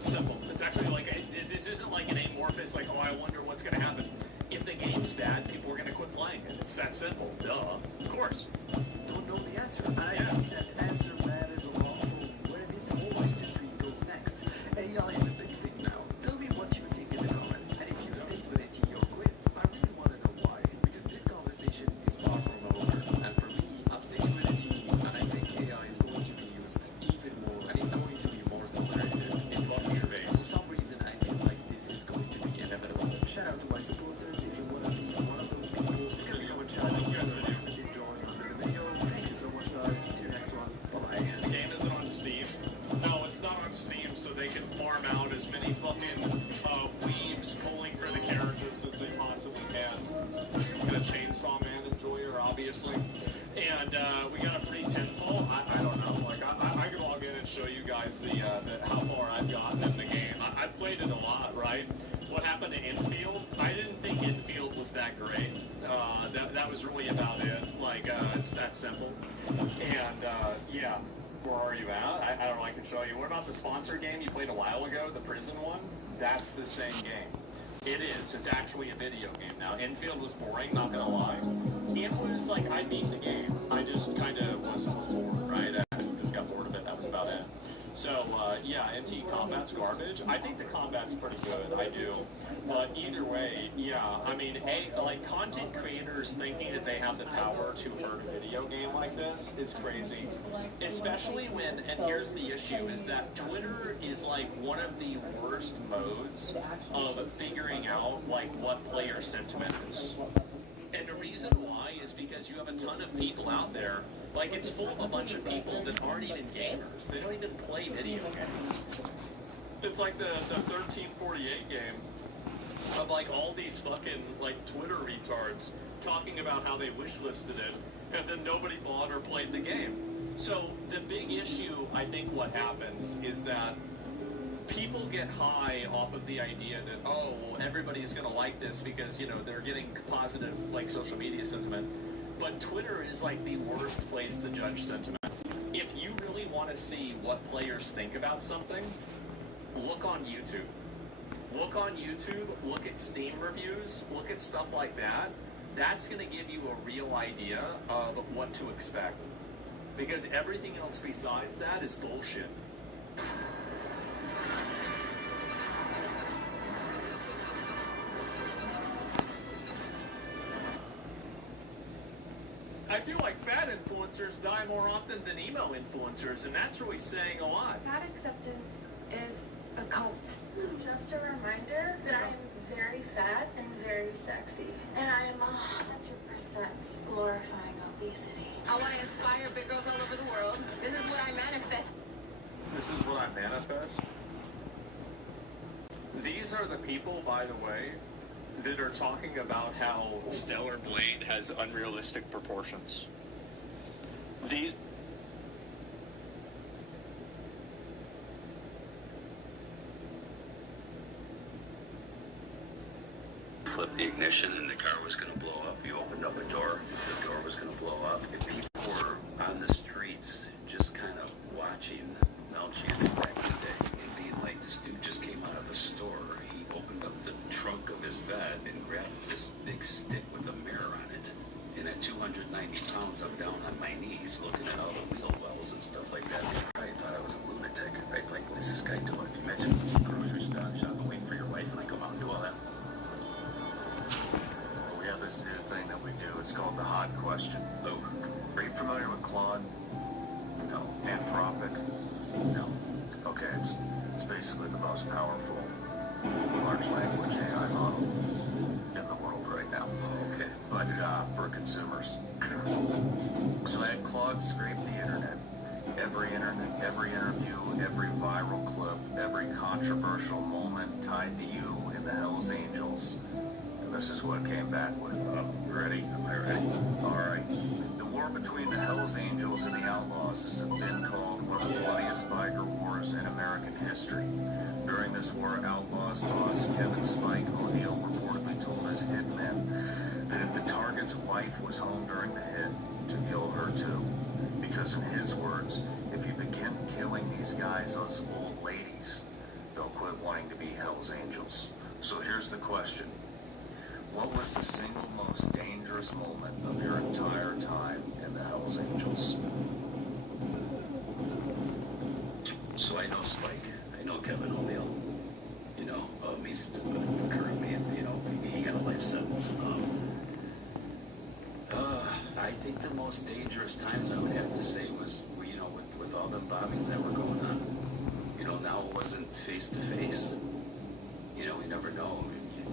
Simple. It's actually like, this isn't like an amorphous, like, oh, I wonder what's going to happen. If the game's bad, people are going to quit playing it. It's that simple. Duh. Of course. don't know the answer. And I think that answer matters a lot for where this whole industry goes next. AI is a big thing now. Tell me what you think in the comments. And if you stayed with it or quit, I really want to know why. Because this conversation is far from over. And for me, I'm staying with it, and I think AI is going to be used even more, and it's going to be more tolerated in publisher base. For some reason, I feel like this is going to be inevitable. Shout out to my supporters. If you want to be one of those people, you can become a channel. Join under the video. Thank you so much, guys. See you next one. Bye-bye. The game isn't on Steam. No, it's not on Steam, so they can farm out as many fucking weebs pulling for the characters as they possibly can. Got a Chainsaw Man enjoyer, obviously. And we got a free 10-pull. I don't know. Like, I can log in and show you guys the how far I've gotten in the game. I played it a lot, right? What happened to Infield? I didn't think Infield was that great. That was really about it. Like, it's that simple. And, yeah. Where are you at? I don't know, I can show you. What about the sponsor game you played a while ago, the prison one? That's the same game. It is. It's actually a video game now. Infield was boring, not gonna lie. It was like, I beat the game. I just kind of was bored, right? I just got bored of it. That was about it. So, yeah, NT combat's garbage. I think the combat's pretty good. I do. But either way, yeah, I mean, like, content creators thinking that they have the power to hurt a video game like this is crazy. Especially when, and here's the issue, is that Twitter is, like, one of the worst modes of figuring out, like, what player sentiment is. And the reason why is because you have a ton of people out there, like, it's full of a bunch of people that aren't even gamers. They don't even play video games. It's like the 1348 game of, like, all these fucking, like, Twitter retards talking about how they wishlisted it, and then nobody bought or played the game. So the big issue, I think what happens is that people get high off of the idea that, oh, well, everybody's going to like this because, you know, they're getting positive, like, social media sentiment. But Twitter is, like, the worst place to judge sentiment. If you really want to see what players think about something, look on YouTube. Look on YouTube, look at Steam reviews, look at stuff like that. That's going to give you a real idea of what to expect. Because everything else besides that is bullshit. I feel like fat influencers die more often than emo influencers, and that's really saying a lot. Fat acceptance is a cult. Just a reminder that I am very fat and very sexy. And I am 100% glorifying obesity. I want to inspire big girls all over the world. This is what I manifest. This is what I manifest? These are the people, by the way, that are talking about how Stellar Blade has unrealistic proportions. These... Flipped the ignition and the car was going to blow up. You opened up a door, the door was going to blow up. If you were on the streets just kind of watching Mel Chance back in the day and being like, this dude just came out of a store. He opened up the trunk of his vet and grabbed this big stick with a mirror on it. And at 290 pounds, I'm down on my knees looking at all the wheel wells and stuff like that. I thought I was a lunatic. I'd like, what is this guy doing? Imagine grocery stock shopping, waiting for your wife, and I come out and do all that. We have this new thing that we do. It's called the hot question. Oh. Are you familiar with Claude? No. Anthropic? No. Okay, it's basically the most powerful large language AI model in the world right now. Okay. But for consumers. So I had Claude scrape the internet. Every interview, every viral clip, every controversial moment tied to you in the Hells Angels. This is what it came back with. You ready? Am I ready? All right. The war between the Hells Angels and the Outlaws has been called one of the bloodiest biker wars in American history. During this war, Outlaws boss Kevin Spike O'Neill reportedly told his hitmen that if the target's wife was home during the hit, to kill her too. Because in his words, if you begin killing these guys, those old ladies, they'll quit wanting to be Hells Angels. So here's the question. What was the single most dangerous moment of your entire time in the Hells Angels? So I know Spike. I know Kevin O'Neill. You know, he's currently, you know, he got a life sentence. I think the most dangerous times I would have to say was, you know, with all the bombings that were going on. You know, now it wasn't face to face. You know, we never know.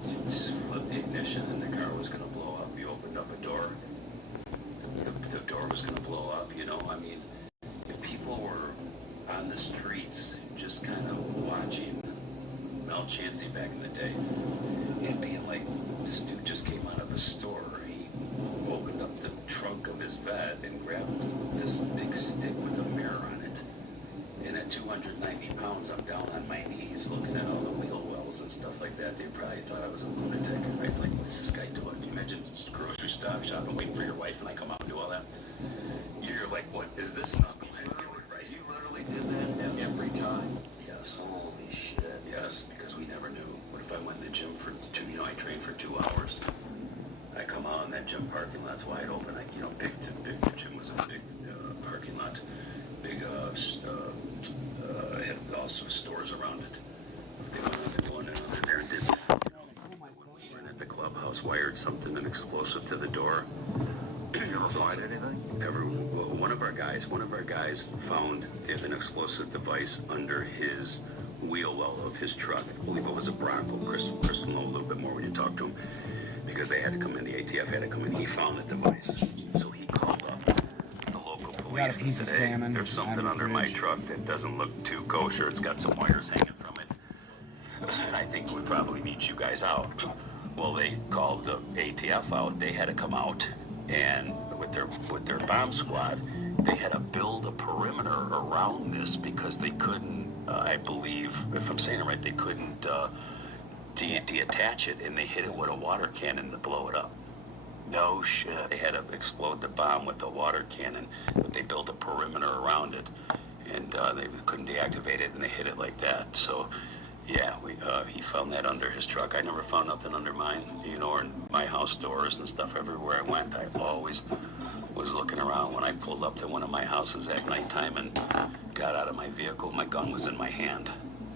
You just flipped the ignition and the car was going to blow up. You opened up a door. The door was going to blow up, you know. I mean, if people were on the streets just kind of watching Mel Chancey back in the day and being like, this dude just came out of a store. He opened up the trunk of his vet and grabbed this big stick with a mirror on it. And at 290 pounds, I'm down on my knees looking at all the wheel wells and stuff like that. They probably thought I was a lunatic. Right? Like, what is this guy doing? You imagine just grocery stock shopping, waiting for your wife, and I come out and do all that. You're like, what is this knucklehead doing, right? You literally did that every time? Yes. Holy shit. Yes, because we never knew. What if I went in the gym for you know, I trained for 2 hours. I come out and that gym parking lot's wide open. I, you know, big gym was a big parking lot. Big, had also stores around it. If they wanted to go in under there and did, went at the clubhouse, wired something, an explosive to the door. Did you ever find anything? One of our guys found an explosive device under his wheel well of his truck. I believe it was a Bronco. Chris will know a little bit more when you talk to him, because they had to come in, the ATF had to come in. He found the device. So he called up the local police and said, hey, there's something under my truck that doesn't look too kosher. It's got some wires hanging from it. And I think it would probably meet you guys out. Well, they called the ATF out. They had to come out, and with their bomb squad, they had to build a known this because they couldn't, I believe, if I'm saying it right, they couldn't detach it, and they hit it with a water cannon to blow it up. No shit. They had to explode the bomb with a water cannon, but they built a perimeter around it, and they couldn't deactivate it, and they hit it like that. So, yeah, he found that under his truck. I never found nothing under mine, you know, or in my house doors and stuff. Everywhere I went, I always was looking around. When I pulled up to one of my houses at nighttime and got out of my vehicle, my gun was in my hand.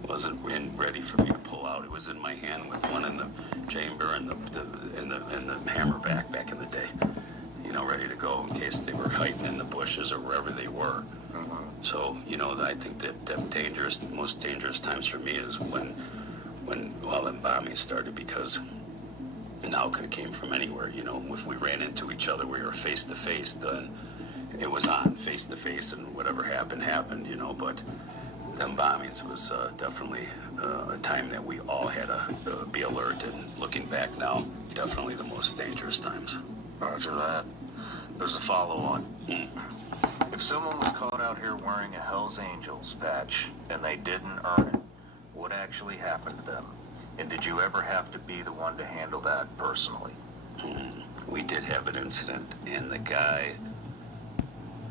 It wasn't ready for me to pull out. It was in my hand with one in the chamber and the hammer back in the day, you know, ready to go in case they were hiding in the bushes or wherever they were. So, you know, I think that the most dangerous times for me is when all them bombings started, because now it could have came from anywhere. You know, if we ran into each other, we were face to face, then it was on face to face, and whatever happened, you know. But them bombings was definitely a time that we all had to be alert, and looking back now, definitely the most dangerous times. Roger that. There's a follow-on. If someone was caught out here wearing a Hell's Angels patch and they didn't earn it, what actually happened to them? And did you ever have to be the one to handle that personally? We did have an incident, and the guy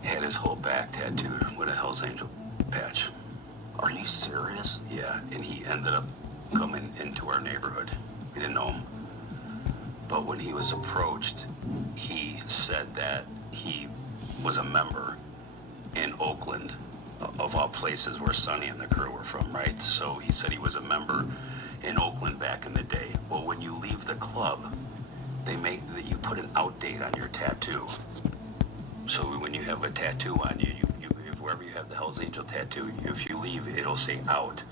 had his whole back tattooed with a Hell's Angel patch. Are you serious? Yeah, and he ended up coming into our neighborhood. We didn't know him. But when he was approached, he said that he was a member in Oakland, of all places where Sonny and the crew were from, right? So he said he was a member in Oakland back in the day. Well, when you leave the club, they make that you put an out date on your tattoo. So when you have a tattoo on you, if wherever you have the Hell's Angel tattoo, if you leave, it'll say out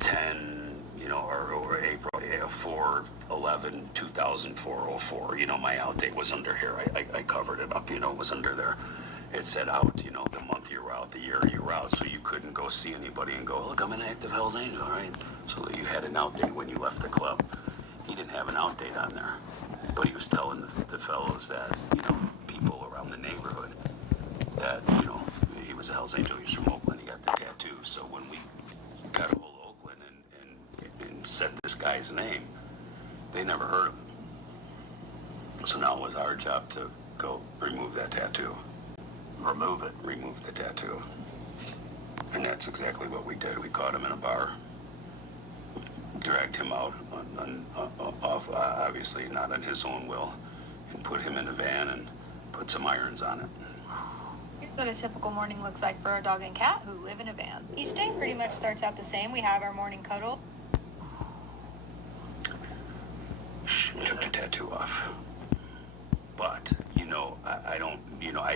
10, you know, or April 4/11/2004. You know, my out date was under here. I covered it up, you know, it was under there. It said out, you know, the month you were out, the year you were out, so you couldn't go see anybody and go, look, I'm an active Hell's Angel, right? So you had an out date when you left the club. He didn't have an out date on there, but he was telling the fellows that, you know, people around the neighborhood, that, you know, he was a Hell's Angel, he was from Oakland, he got the tattoo. So when we got a hold of Oakland and said this guy's name, they never heard him. So now it was our job to go remove that tattoo. Remove the tattoo. And that's exactly what we did. We caught him in a bar, dragged him out, off, obviously not on his own will, and put him in a van and put some irons on it. Here's what a typical morning looks like for a dog and cat who live in a van. Each day pretty much starts out the same. We have our morning cuddle. Took the tattoo off. But, you know, I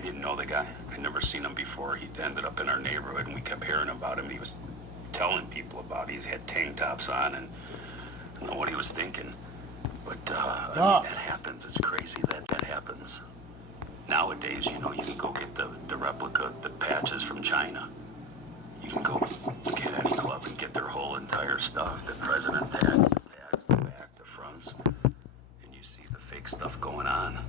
didn't know the guy. I'd never seen him before. He ended up in our neighborhood, and we kept hearing about him. He was telling people about it. He had tank tops on, and I don't know what he was thinking. But, I mean, that happens. It's crazy that happens. Nowadays, you know, you can go get the replica, the patches from China. You can go get any club and get their whole entire stuff. The president tags, the back, the fronts. See the fake stuff going on.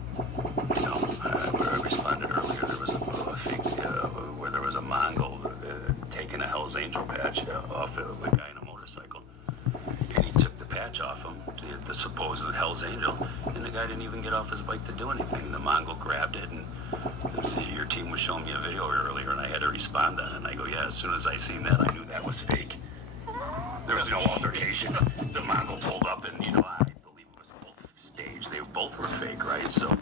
You know, where I responded earlier, there was a fake, where there was a Mongol taking a Hell's Angel patch off of a guy on a motorcycle. And he took the patch off him, the supposed Hell's Angel, and the guy didn't even get off his bike to do anything. The Mongol grabbed it, and your team was showing me a video earlier, and I had to respond on it. And I go, yeah, as soon as I seen that, I knew that was fake. There was no altercation. The Mongol pulled up, and, you know, stage. They both were fake, right? So,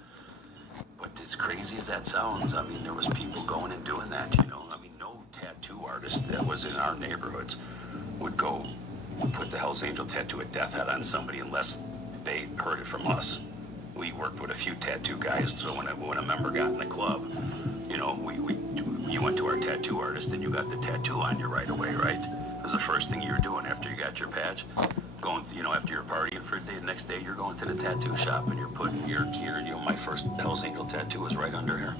but as crazy as that sounds, I mean, there was people going and doing that, you know. I mean, no tattoo artist that was in our neighborhoods would go put the Hell's Angel tattoo at death head on somebody unless they heard it from us. We worked with a few tattoo guys, so when a member got in the club, you know, you went to our tattoo artist and you got the tattoo on you right away, right? It was the first thing you were doing after you got your patch. Going to, you know, after you're partying for a day, the next day you're going to the tattoo shop and you're putting your you know, my first Hell's Angel tattoo was right under here.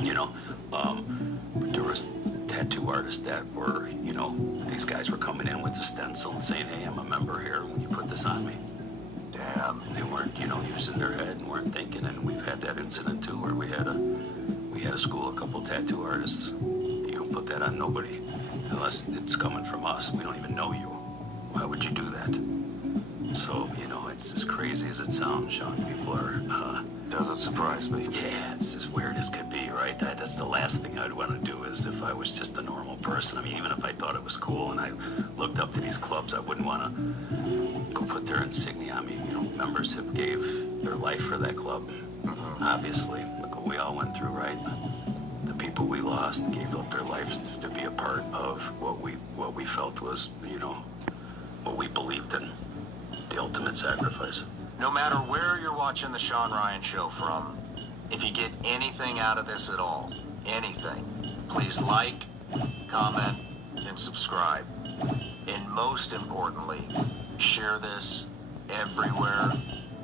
You know, but there was tattoo artists that were, you know, these guys were coming in with the stencil and saying, hey, I'm a member here when you put this on me. Damn. And they weren't, you know, using their head and weren't thinking. And we've had that incident too, where we had a school, a couple tattoo artists, you know, put that on nobody unless it's coming from us. We don't even know you. Why would you do that? So, you know, it's as crazy as it sounds, Sean. People are, doesn't surprise me. Yeah, it's as weird as could be, right? That's the last thing I'd want to do is if I was just a normal person. I mean, even if I thought it was cool and I looked up to these clubs, I wouldn't want to go put their insignia on me. You know, members have gave their life for that club. Obviously, look what we all went through, right? The people we lost gave up their lives to be a part of what we felt was, you know, what we believed in, the ultimate sacrifice. No matter where you're watching the Sean Ryan Show from, if you get anything out of this at all, anything, please like, comment, and subscribe. And most importantly, share this everywhere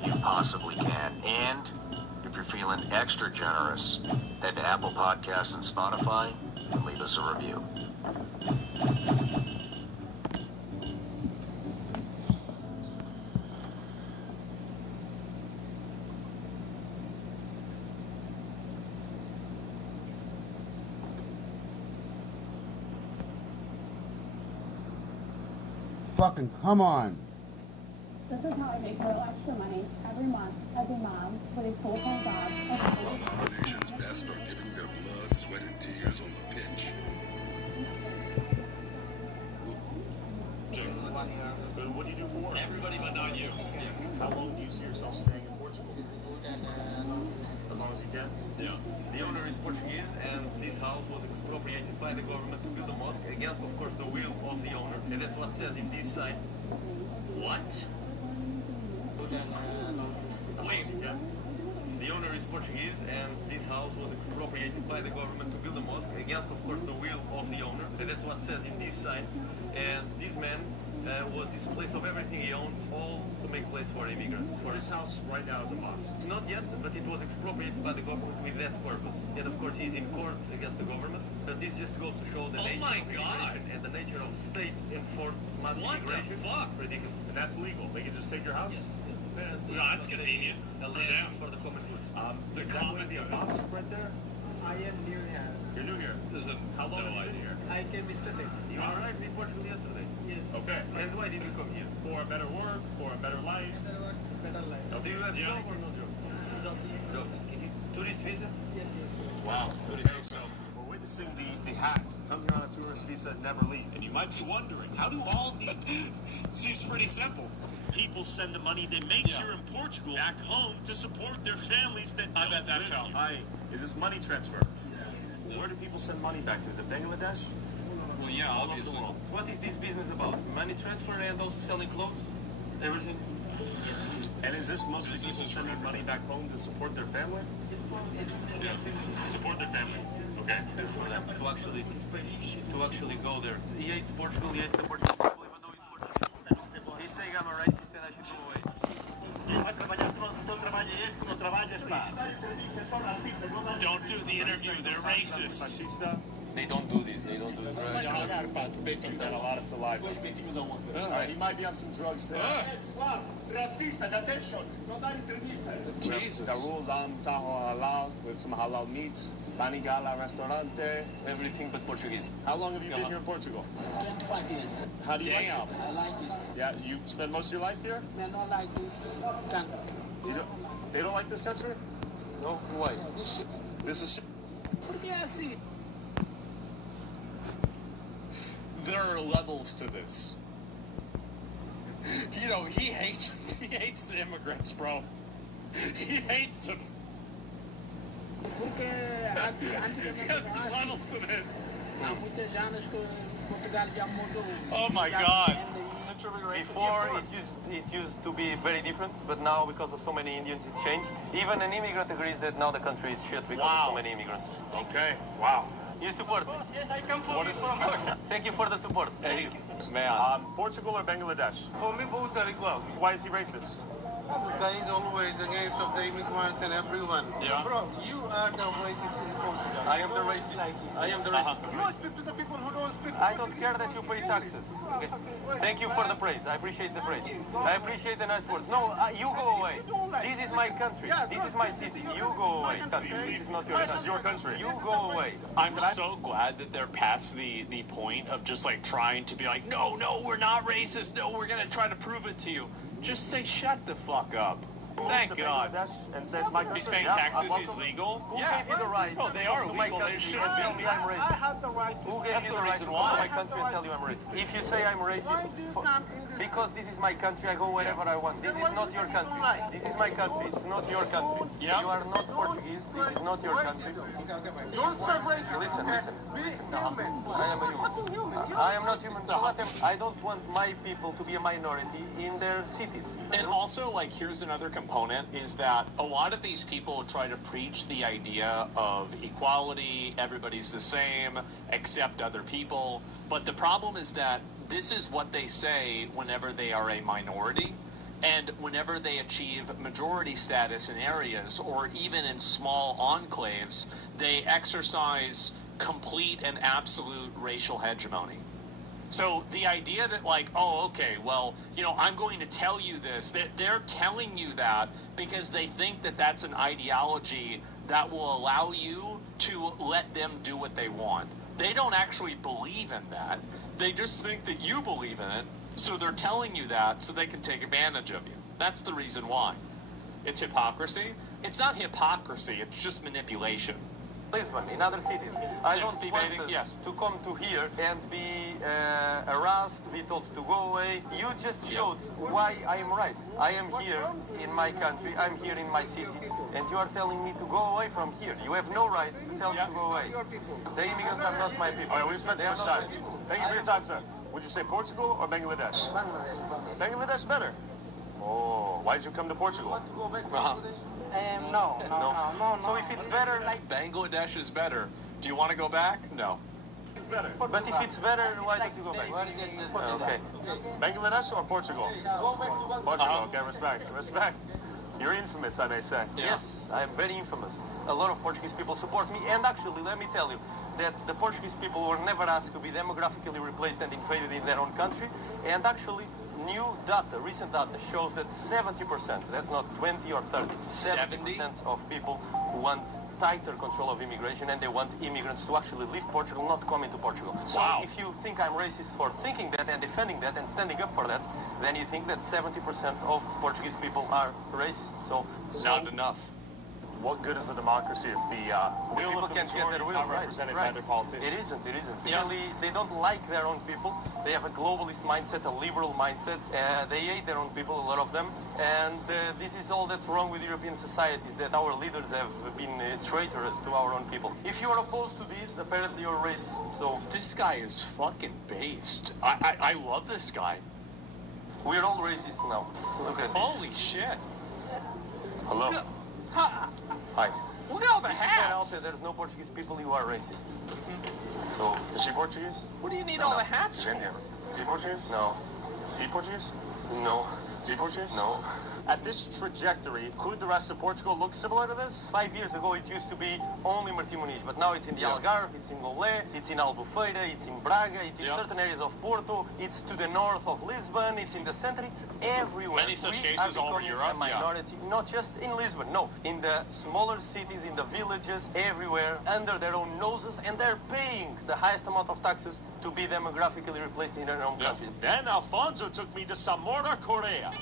you possibly can. And if you're feeling extra generous, head to Apple Podcasts and Spotify and leave us a review. Fucking come on. This is how I make a little extra money every month as a mom with a full-time job. While our nation's best are giving their blood, sweat, and tears on the pitch. What do you do for work? Everybody but not you. How long do you see yourself staying in Portugal? As long as you can? Yeah. The owner is Portuguese, and this house was expropriated by the government to build a mosque against, of course, the will of the owner. And that's what it says in this sign. What? Wait. The owner is Portuguese, and this house was expropriated by the government to build a mosque against, of course, the will of the owner. And that's what it says in these signs. And this man was displaced of everything he owned, all to make place for immigrants. For this house right now is a mosque. Not yet, but it was expropriated by the government with that purpose. And of course he's in court against the government. But this just goes to show the nature of immigration and the nature of state-enforced mass immigration. What the fuck? Ridiculous. And that's legal. They can just take your house? Yes. No, that's convenient for them. For the common good. There's going to be a mosque right there? I am new here. You're new here? How long have you been here? I came yesterday. You arrived in Portugal yesterday? Yes. Okay. And why did you come here? For a better work? For a better life? Better work, better life. Now, do you have job or no job? Job. Tourist visa? Yes, yes. Wow. Okay, so we're witnessing the hack. Coming on a tourist visa, never leave. And you might be wondering, how do all of these... Seems pretty simple. People send the money they make here in Portugal back home to support their families that I bet that's how. Is this money transfer? Yeah. Where do people send money back to? Is it Bangladesh? Well, yeah, obviously. What is this business about? Money transfer and also selling clothes? Everything? And is this mostly people sending money back home to support their family? Yeah. Support their family. Okay. For them to actually go there. He hates Portugal, he hates the Portuguese people, even though he's Portuguese. He's saying I'm a racist and I should go away. Don't do the interview, they're racist. They don't do this, Right? He's got a lot of saliva. He might be on some drugs there. Jesus. Karul, lamb, taho, halal, with some halal meats. Banigala restaurante, everything but Portuguese. How long have you been here in Portugal? 25 years. How do you like it? I like it. Yeah, you spend most of your life here? I don't like this country. They don't like this country? No? Why? This is shit. Porque é assim. There are levels to this. You know, he hates the immigrants, bro. He hates them. Porque There's levels to this. há muitos anos que Portugal já mudou. Oh my God. Before it used to be very different, but now because of so many Indians it changed. Even an immigrant agrees that now the country is shit because of so many immigrants. Okay, wow. You support me? Yes, I come from Thank you for the support. Hey, man. Portugal or Bangladesh? For me, both are equal. Why is he racist? This guy is always against of the immigrants and everyone. Yeah. Bro, you are the racist in Portugal. I am the racist. I am the racist. You don't speak to the people who don't speak. I don't care that you pay taxes. Okay. Thank you for the praise. I appreciate the praise. I appreciate the nice words. No, you go away. This is my country. This is my city. You go away, country. This is not your country. This is your country. You go away. I'm so glad that they're past the point of just like trying to be like, no, we're not racist. No, we're gonna try to prove it to you. Just say, shut the fuck up. Thank God. And says my country. He's paying taxes. He's legal. Who gave you the right? Oh, they are legal. They should tell be. me I'm racist. I have the right to Who gave you the right to go to my country and tell you I'm racist? If you say I'm racist, because this is my country, I go wherever I want. This is not your country. This is my country. It's not your country. You are not Portuguese. This is not your country. Don't speak racist. Listen. Be human. I am a human. I am not human. So I don't want my people to be a minority in their cities. And also, like, here's another component, is that a lot of these people try to preach the idea of equality, everybody's the same, except other people. But the problem is that this is what they say whenever they are a minority, and whenever they achieve majority status in areas, or even in small enclaves, they exercise complete and absolute racial hegemony. So the idea that, like, oh, okay, well, you know, I'm going to tell you this, that they're telling you that because they think that that's an ideology that will allow you to let them do what they want. They don't actually believe in that. They just think that you believe in it, so they're telling you that so they can take advantage of you. That's the reason why. It's hypocrisy. It's not hypocrisy, it's just manipulation. Lisbon, in other cities. I don't want us to come to here and be harassed, be told to go away. You just showed why I am right. I am here in my country, I'm here in my city, and you are telling me to go away from here. You have no right to tell me to go away. The immigrants are not my people. All right, we spent too much time. Thank you for your time, sir. Would you say Portugal or Bangladesh? Bangladesh better. Oh, why did you come to Portugal? Want to go back to Bangladesh? No. So if it's better, like Bangladesh is better. Do you want to go back? No. It's better. But if it's better, why don't you go back? Okay. Bangladesh or Portugal? Go back to Bangladesh. Portugal. Okay, respect. You're infamous, I may say. Yes, I am very infamous. A lot of Portuguese people support me, and actually, let me tell you, that the Portuguese people were never asked to be demographically replaced and invaded in their own country, and actually, new data, recent data, shows that 70%, that's not 20 or 30, 70% of people want tighter control of immigration, and they want immigrants to actually leave Portugal, not come into Portugal. So if you think I'm racist for thinking that and defending that and standing up for that, then you think that 70% of Portuguese people are racist. So not enough. What good is the democracy if the will people of the can't get majority their is will not represented by their politicians? It isn't. Really, they don't like their own people. They have a globalist mindset, a liberal mindset. They hate their own people, a lot of them. And this is all that's wrong with European societies, that our leaders have been traitorous to our own people. If you are opposed to this, apparently you're racist. So this guy is fucking based. I love this guy. We're all racist now. Look at this. Holy shit. Hello. Hi. Look at all the hats. There's no Portuguese people, you are racist. So, is she Portuguese? What do you need all the hats for? Is he Portuguese? No. He Portuguese? No. Is he Portuguese? No. At this trajectory, could the rest of Portugal look similar to this? 5 years ago, it used to be only Martim Muniz, but now it's in the Algarve, it's in Lolé, it's in Albufeira, it's in Braga, it's in certain areas of Porto, it's to the north of Lisbon, it's in the center, it's everywhere. Many such cases all over Europe, a minority, not just in Lisbon, no, in the smaller cities, in the villages, everywhere, under their own noses, and they're paying the highest amount of taxes to be demographically replaced in their own countries. Then Alfonso took me to Samora, Korea.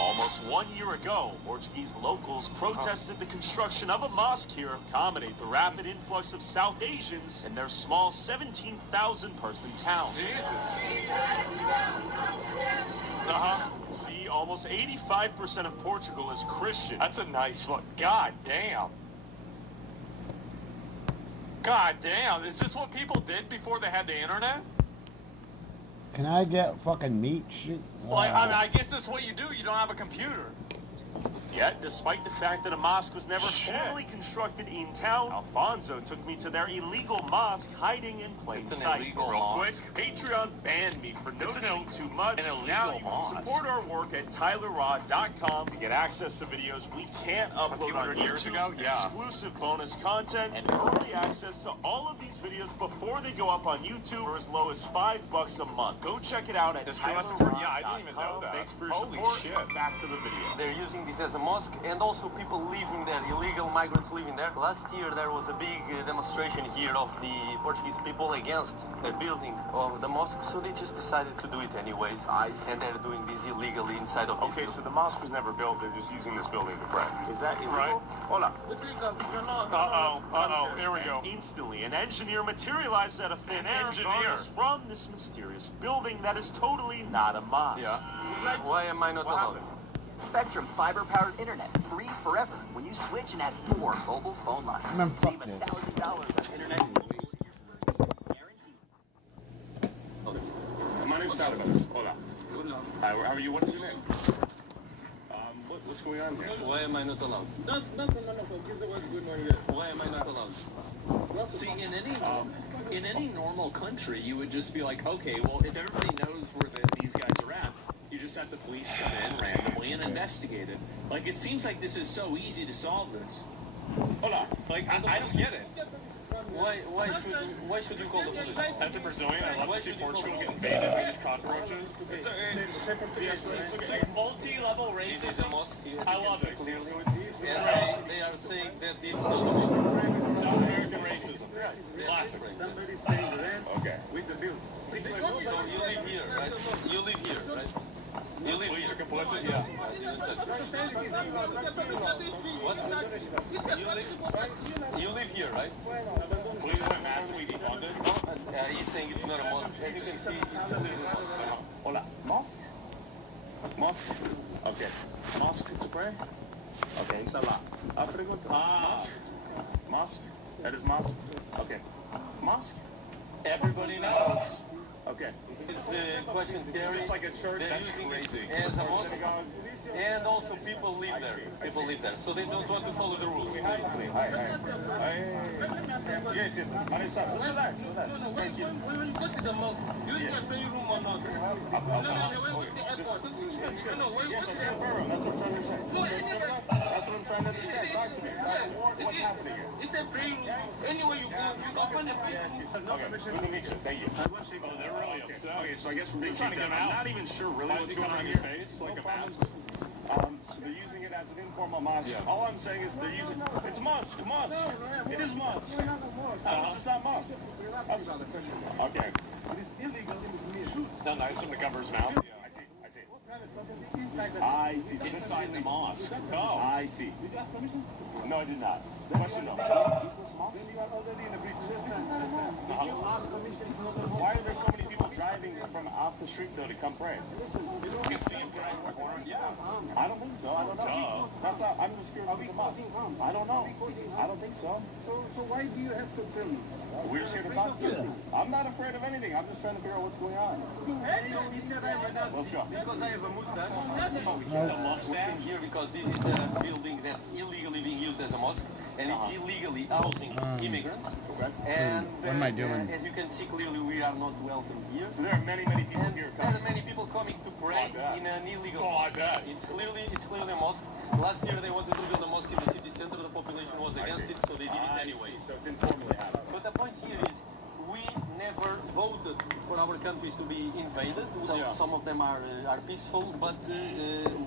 Almost 1 year ago, Portuguese locals protested the construction of a mosque here to accommodate the rapid influx of South Asians in their small 17,000-person town. Jesus. See, almost 85% of Portugal is Christian. That's a nice one. God damn. God damn. Is this what people did before they had the internet? Can I get fucking meat? Shoot. Like, I mean, I guess that's what you do. You don't have a computer. Yet, despite the fact that a mosque was never formally constructed in town, Alfonso took me to their illegal mosque hiding in plain It's an sight. illegal Real mosque. quick, Patreon banned me for noticing too much. An illegal Now you can mosque. support our work at tylerraw.com to get access to videos we can't upload on 100 years YouTube, ago? Yeah. exclusive bonus content, and early access to all of these videos before they go up on YouTube for as low as $5 a month. Go check it out at tylerraw.com. Yeah, I didn't even know that. Thanks for your Holy support. shit. Back to the video. They're using this as a mosque, and also people living there, illegal migrants living there. Last year there was a big demonstration here of the Portuguese people against the building of the mosque, so they just decided to do it anyways. And they're doing this illegally inside of this Okay, building. so the mosque was never built, they're just using this building to pray. Is that illegal? Right? Hola. Here we go. Instantly, an engineer materialized out of thin air from this mysterious building that is totally not a mosque. Yeah. Why am I not allowed? Spectrum fiber-powered internet, free forever. When you switch and add 4 mobile phone lines, Man, fuck save this. $1,000 on internet. My name's Salvador. Hola. Hi, how are you? What's your name? What's going on here? Why am I not allowed? Why am I not allowed? See, in any normal country, you would just be like, okay, well, if everybody knows where these guys are at, you just have the police come in randomly and investigate it. Like, it seems like this is so easy to solve this. Hola. Like, I don't get it. Why should you call the police? As a Brazilian, I love to see Portugal get invaded by these cockroaches. It's like multi-level racism. I love it. And they are saying that it's not a mosque. South American racism. Classic. Okay. With the bills. So you live here, right? You live here, right? You live Police here. are complicit? Yeah. What? You live here, right? Police have been massively defunded. He's saying it's not a mosque. As you can see, it's a little mosque. Hola. Mosque? Mosque? Okay. Mosque to pray? Okay. Salah. Mosque? Mosque? That is mosque? Okay. Mosque? Everybody knows. Okay. This question theory. It's like a church. They're That's using crazy. it as a mosque. And also people live there. People live there. So they don't want to follow the rules. Yes. Relax. Thank you. Yes, I see the borough. That's what I'm trying to say. That's what I'm trying to understand. Talk to me. What's happening here? It's a prayer room. Anywhere you go, you can find a prayer room. Yes. Okay. Good to meet you. Thank you. Oh, they're really upset. Okay, so I guess we're being trying to get them out. I'm not even sure really what's going on here. Face, like a mask. So they're using it as an informal mosque. Yeah. All I'm saying is they're using it's a mosque. It is mosque. It's not mosque. Okay. It is illegal in shoot. Now, nice of him to cover his mouth. Yeah, I see. I see. So inside the mosque. Oh, I see. Did you have permission? No, I did not. The question though, is this mosque? Then you are already in a breach. Listen. If you ask permission, it's not a mosque. Why are there so many people driving from off the street though to come pray? Listen, you don't You can see him from the corner. Yeah. I don't think so. I don't know. That's not. I'm just curious. Are we causing harm? I don't know. Are we causing I harm? don't think so. So why do you have to film me? We're just here to talk to you. I'm not afraid of anything. I'm just trying to figure out what's going on. So he said I'm a Nazi. Let's go. Because I have a mustache. A mustache? Here because this is a building that's illegally being used as a mosque, and it's illegally housing immigrants. Okay. And What am I doing? as you can see clearly, we are not welcome here. So there are many people here There coming. are many people coming to pray in an illegal Oh, I mosque. bet. It's clearly a mosque. Last year they wanted to build a mosque in the city center. The population was against it, so they did it anyway. So it's informally happening. But the point here is, we never voted for our countries to be invaded. Some of them are peaceful, but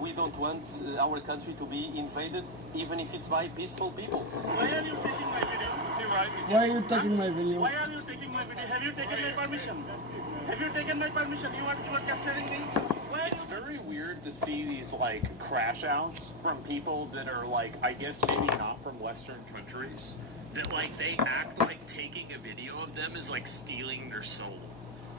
we don't want our country to be invaded, even if it's by peaceful people. Why are you taking my video? Why are you taking my video? Why are you taking my video? Have you taken my permission? Have you taken my permission? You are capturing me? It's very weird to see these like crash outs from people that are like, I guess maybe not from Western countries, that like they act like taking a video of them is like stealing their soul.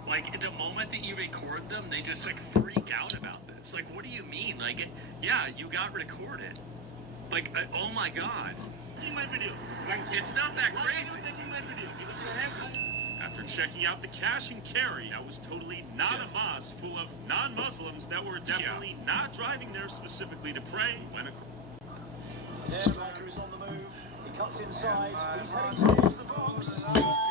Like the moment that you record them, they just like freak out about this. Like, what do you mean? Like, yeah, you got recorded. Like, oh my God. Taking my video. It's not that crazy. Taking my video. After checking out the cash and carry, that was totally not a mosque full of non-Muslims that were definitely not driving there specifically to pray. Hairmaker is on the move. He cuts inside. He's heading towards the box.